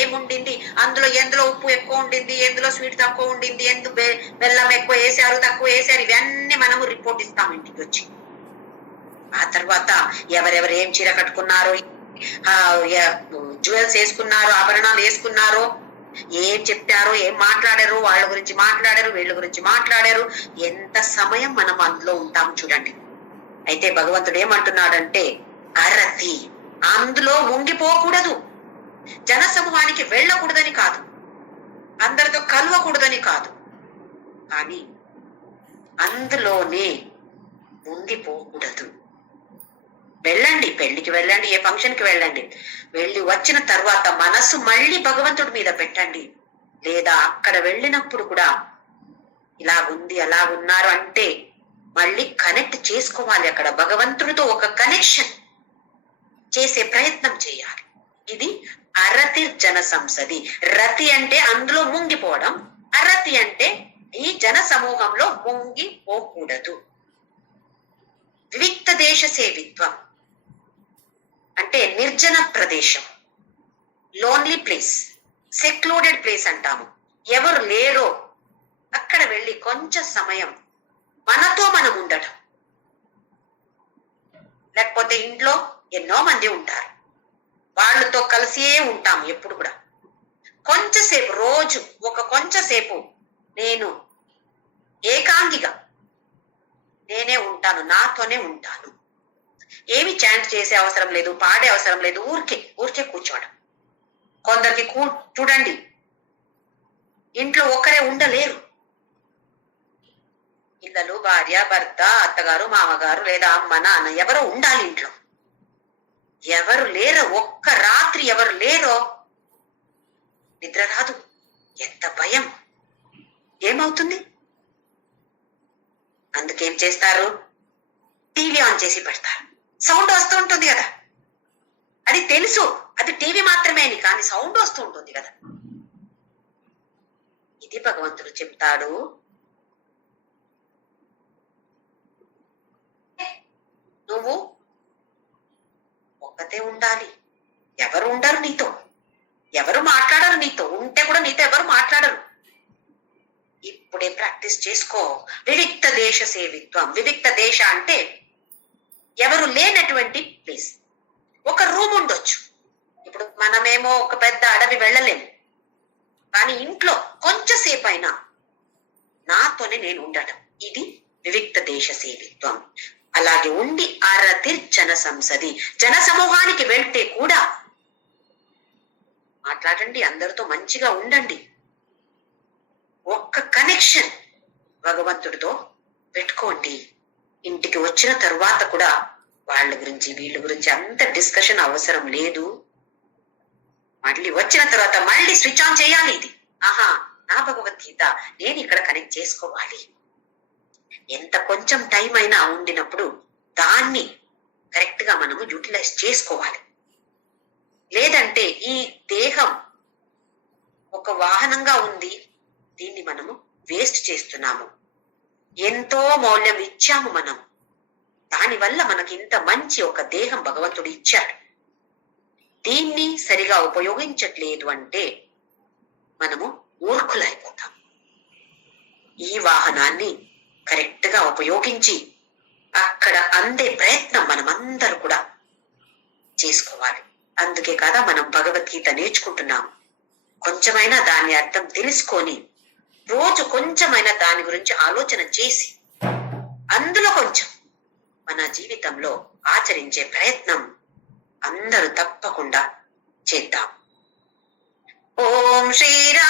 ఏముండింది, అందులో ఎందులో ఉప్పు ఎక్కువ ఉండింది, ఎందులో స్వీట్ తక్కువ ఉండింది, బెల్లం ఎక్కువ వేసారు తక్కువ వేసారు, ఇవన్నీ మనము రిపోర్ట్ ఇస్తాం ఇంటికి వచ్చి. ఆ తర్వాత ఎవరెవరు ఏం చీర కట్టుకున్నారో, జ్యువెల్స్ వేసుకున్నారో, ఆభరణాలు వేసుకున్నారో, ఏం చెప్పారో, ఏం మాట్లాడారు, వాళ్ళ గురించి మాట్లాడారు, వీళ్ళ గురించి మాట్లాడారు. ఎంత సమయం మనం అందులో ఉంటాం చూడండి. అయితే భగవంతుడు ఏమంటున్నాడంటే, అరతి అందులో ఉండిపోకూడదు, జన సమూహానికి వెళ్ళకూడదని కాదు, అందరితో కలవకూడదని కాదు, కానీ అందులోనే ఉండిపోకూడదు. వెళ్ళండి, పెళ్లికి వెళ్ళండి, ఏ ఫంక్షన్ కి వెళ్ళండి, వెళ్ళి వచ్చిన తర్వాత మనస్సు మళ్ళీ భగవంతుడి మీద పెట్టండి. లేదా అక్కడ వెళ్ళినప్పుడు కూడా ఇలాగుంది అలాగున్నారు అంటే మళ్ళీ కనెక్ట్ చేసుకోవాలి. అక్కడ భగవంతుడితో ఒక కనెక్షన్ చేసే ప్రయత్నం చేయాలి. ఇది అరతి జన సంసది. రతి అంటే అందులో ముంగిపోవడం, అరతి అంటే ఈ జన సమూహంలో పొంగిపోకూడదు. వివిక్త దేశ సేవిత్వం అంటే నిర్జన ప్రదేశం, లోన్లీ ప్లేస్, సెక్లూడెడ్ ప్లేస్ అంటాము. ఎవరు లేరో అక్కడ వెళ్ళి కొంచెం సమయం మనతో మనం ఉండటం. లేకపోతే ఇంట్లో ఎన్నో మంది ఉంటారు, వాళ్ళతో కలిసే ఉంటాం ఎప్పుడు కూడా. కొంచెంసేపు రోజు కొంచెంసేపు నేను ఏకాంగిగా నేనే ఉంటాను, నాతోనే ఉంటాను. ఏమి చాంట్ చేసే అవసరం లేదు, పాడే అవసరం లేదు, ఊరికే కూర్చోవడం. కొందరికి చూడండి ఇంట్లో ఒక్కరే ఉండలేరు. పిల్లలు, భార్య, భర్త, అత్తగారు, మామగారు లేదా అమ్మ, నాన్న ఎవరో ఉండాలి ఇంట్లో. ఎవరు లేరో, ఒక్క రాత్రి ఎవరు లేరో నిద్ర రాదు. ఎంత భయం! ఏమవుతుంది? అందుకేం చేస్తారు? టీవీ ఆన్ చేసి పెడతారు. సౌండ్ వస్తూ ఉంటుంది కదా, అది తెలుసు అది టీవీ మాత్రమే అని, కానీ సౌండ్ వస్తూ ఉంటుంది కదా. ఇది భగవంతుడు చెప్తాడు, నువ్వు ఒక్కతే ఉండాలి. ఎవరు ఉండరు నీతో, ఎవరు మాట్లాడరు నీతో. ఉంటే కూడా నీతో ఎవరు మాట్లాడరు. ఇప్పుడే ప్రాక్టీస్ చేసుకో వివిక్త దేశ సేవిత్వం. వివిక్త దేశ అంటే ఎవరు లేనటువంటి ప్లేస్. ఒక రూమ్ ఉండొచ్చు. ఇప్పుడు మనమేమో ఒక పెద్ద అడవి వెళ్ళలేము, కానీ ఇంట్లో కొంచెంసేపు అయినా నాతోనే నేను ఉండటం, ఇది వివిక్త దేశ సేవిత్వం. అలాగే ఉండి అరతిర్జన సంసది, జన సమూహానికి వెళ్తే కూడా మాట్లాడండి, అందరితో మంచిగా ఉండండి. ఒక్క కనెక్షన్ భగవంతుడితో పెట్టుకోండి. ఇంటికి వచ్చిన తరువాత కూడా వాళ్ళ గురించి వీళ్ళ గురించి అంత డిస్కషన్ అవసరం లేదు. మళ్ళీ వచ్చిన తర్వాత మళ్ళీ స్విచ్ ఆన్ చేయాలి. ఇది ఆహా, నా భగవద్గీత నేను ఇక్కడ కనెక్ట్ చేసుకోవాలి. ఎంత కొంచెం టైం అయినా ఉండినప్పుడు దాన్ని కరెక్ట్ గా మనము యూటిలైజ్ చేసుకోవాలి. లేదంటే ఈ దేహం ఒక వాహనంగా ఉంది, దీన్ని మనము వేస్ట్ చేస్తున్నాము. ఎంతో మౌల్యం ఇచ్చాము మనం, దానివల్ల మనకి ఇంత మంచి ఒక దేహం భగవంతుడు ఇచ్చాడు. దీన్ని సరిగా ఉపయోగించట్లేదు అంటే మనము మూర్ఖులైపోతాం. ఈ వాహనాన్ని కరెక్ట్ గా ఉపయోగించి అక్కడ అందే ప్రయత్నం మనమందరూ కూడా చేసుకోవాలి. అందుకే కదా మనం భగవద్గీత నేర్చుకుంటున్నాం. కొంచెమైనా దాని అర్థం తెలుసుకొని రోజు కొంచెమైనా దాని గురించి ఆలోచన చేసి అందులో కొంచెం మన జీవితంలో ఆచరించే ప్రయత్నం అందరూ తప్పకుండా చేద్దాం. ఓం శ్రీరామ్.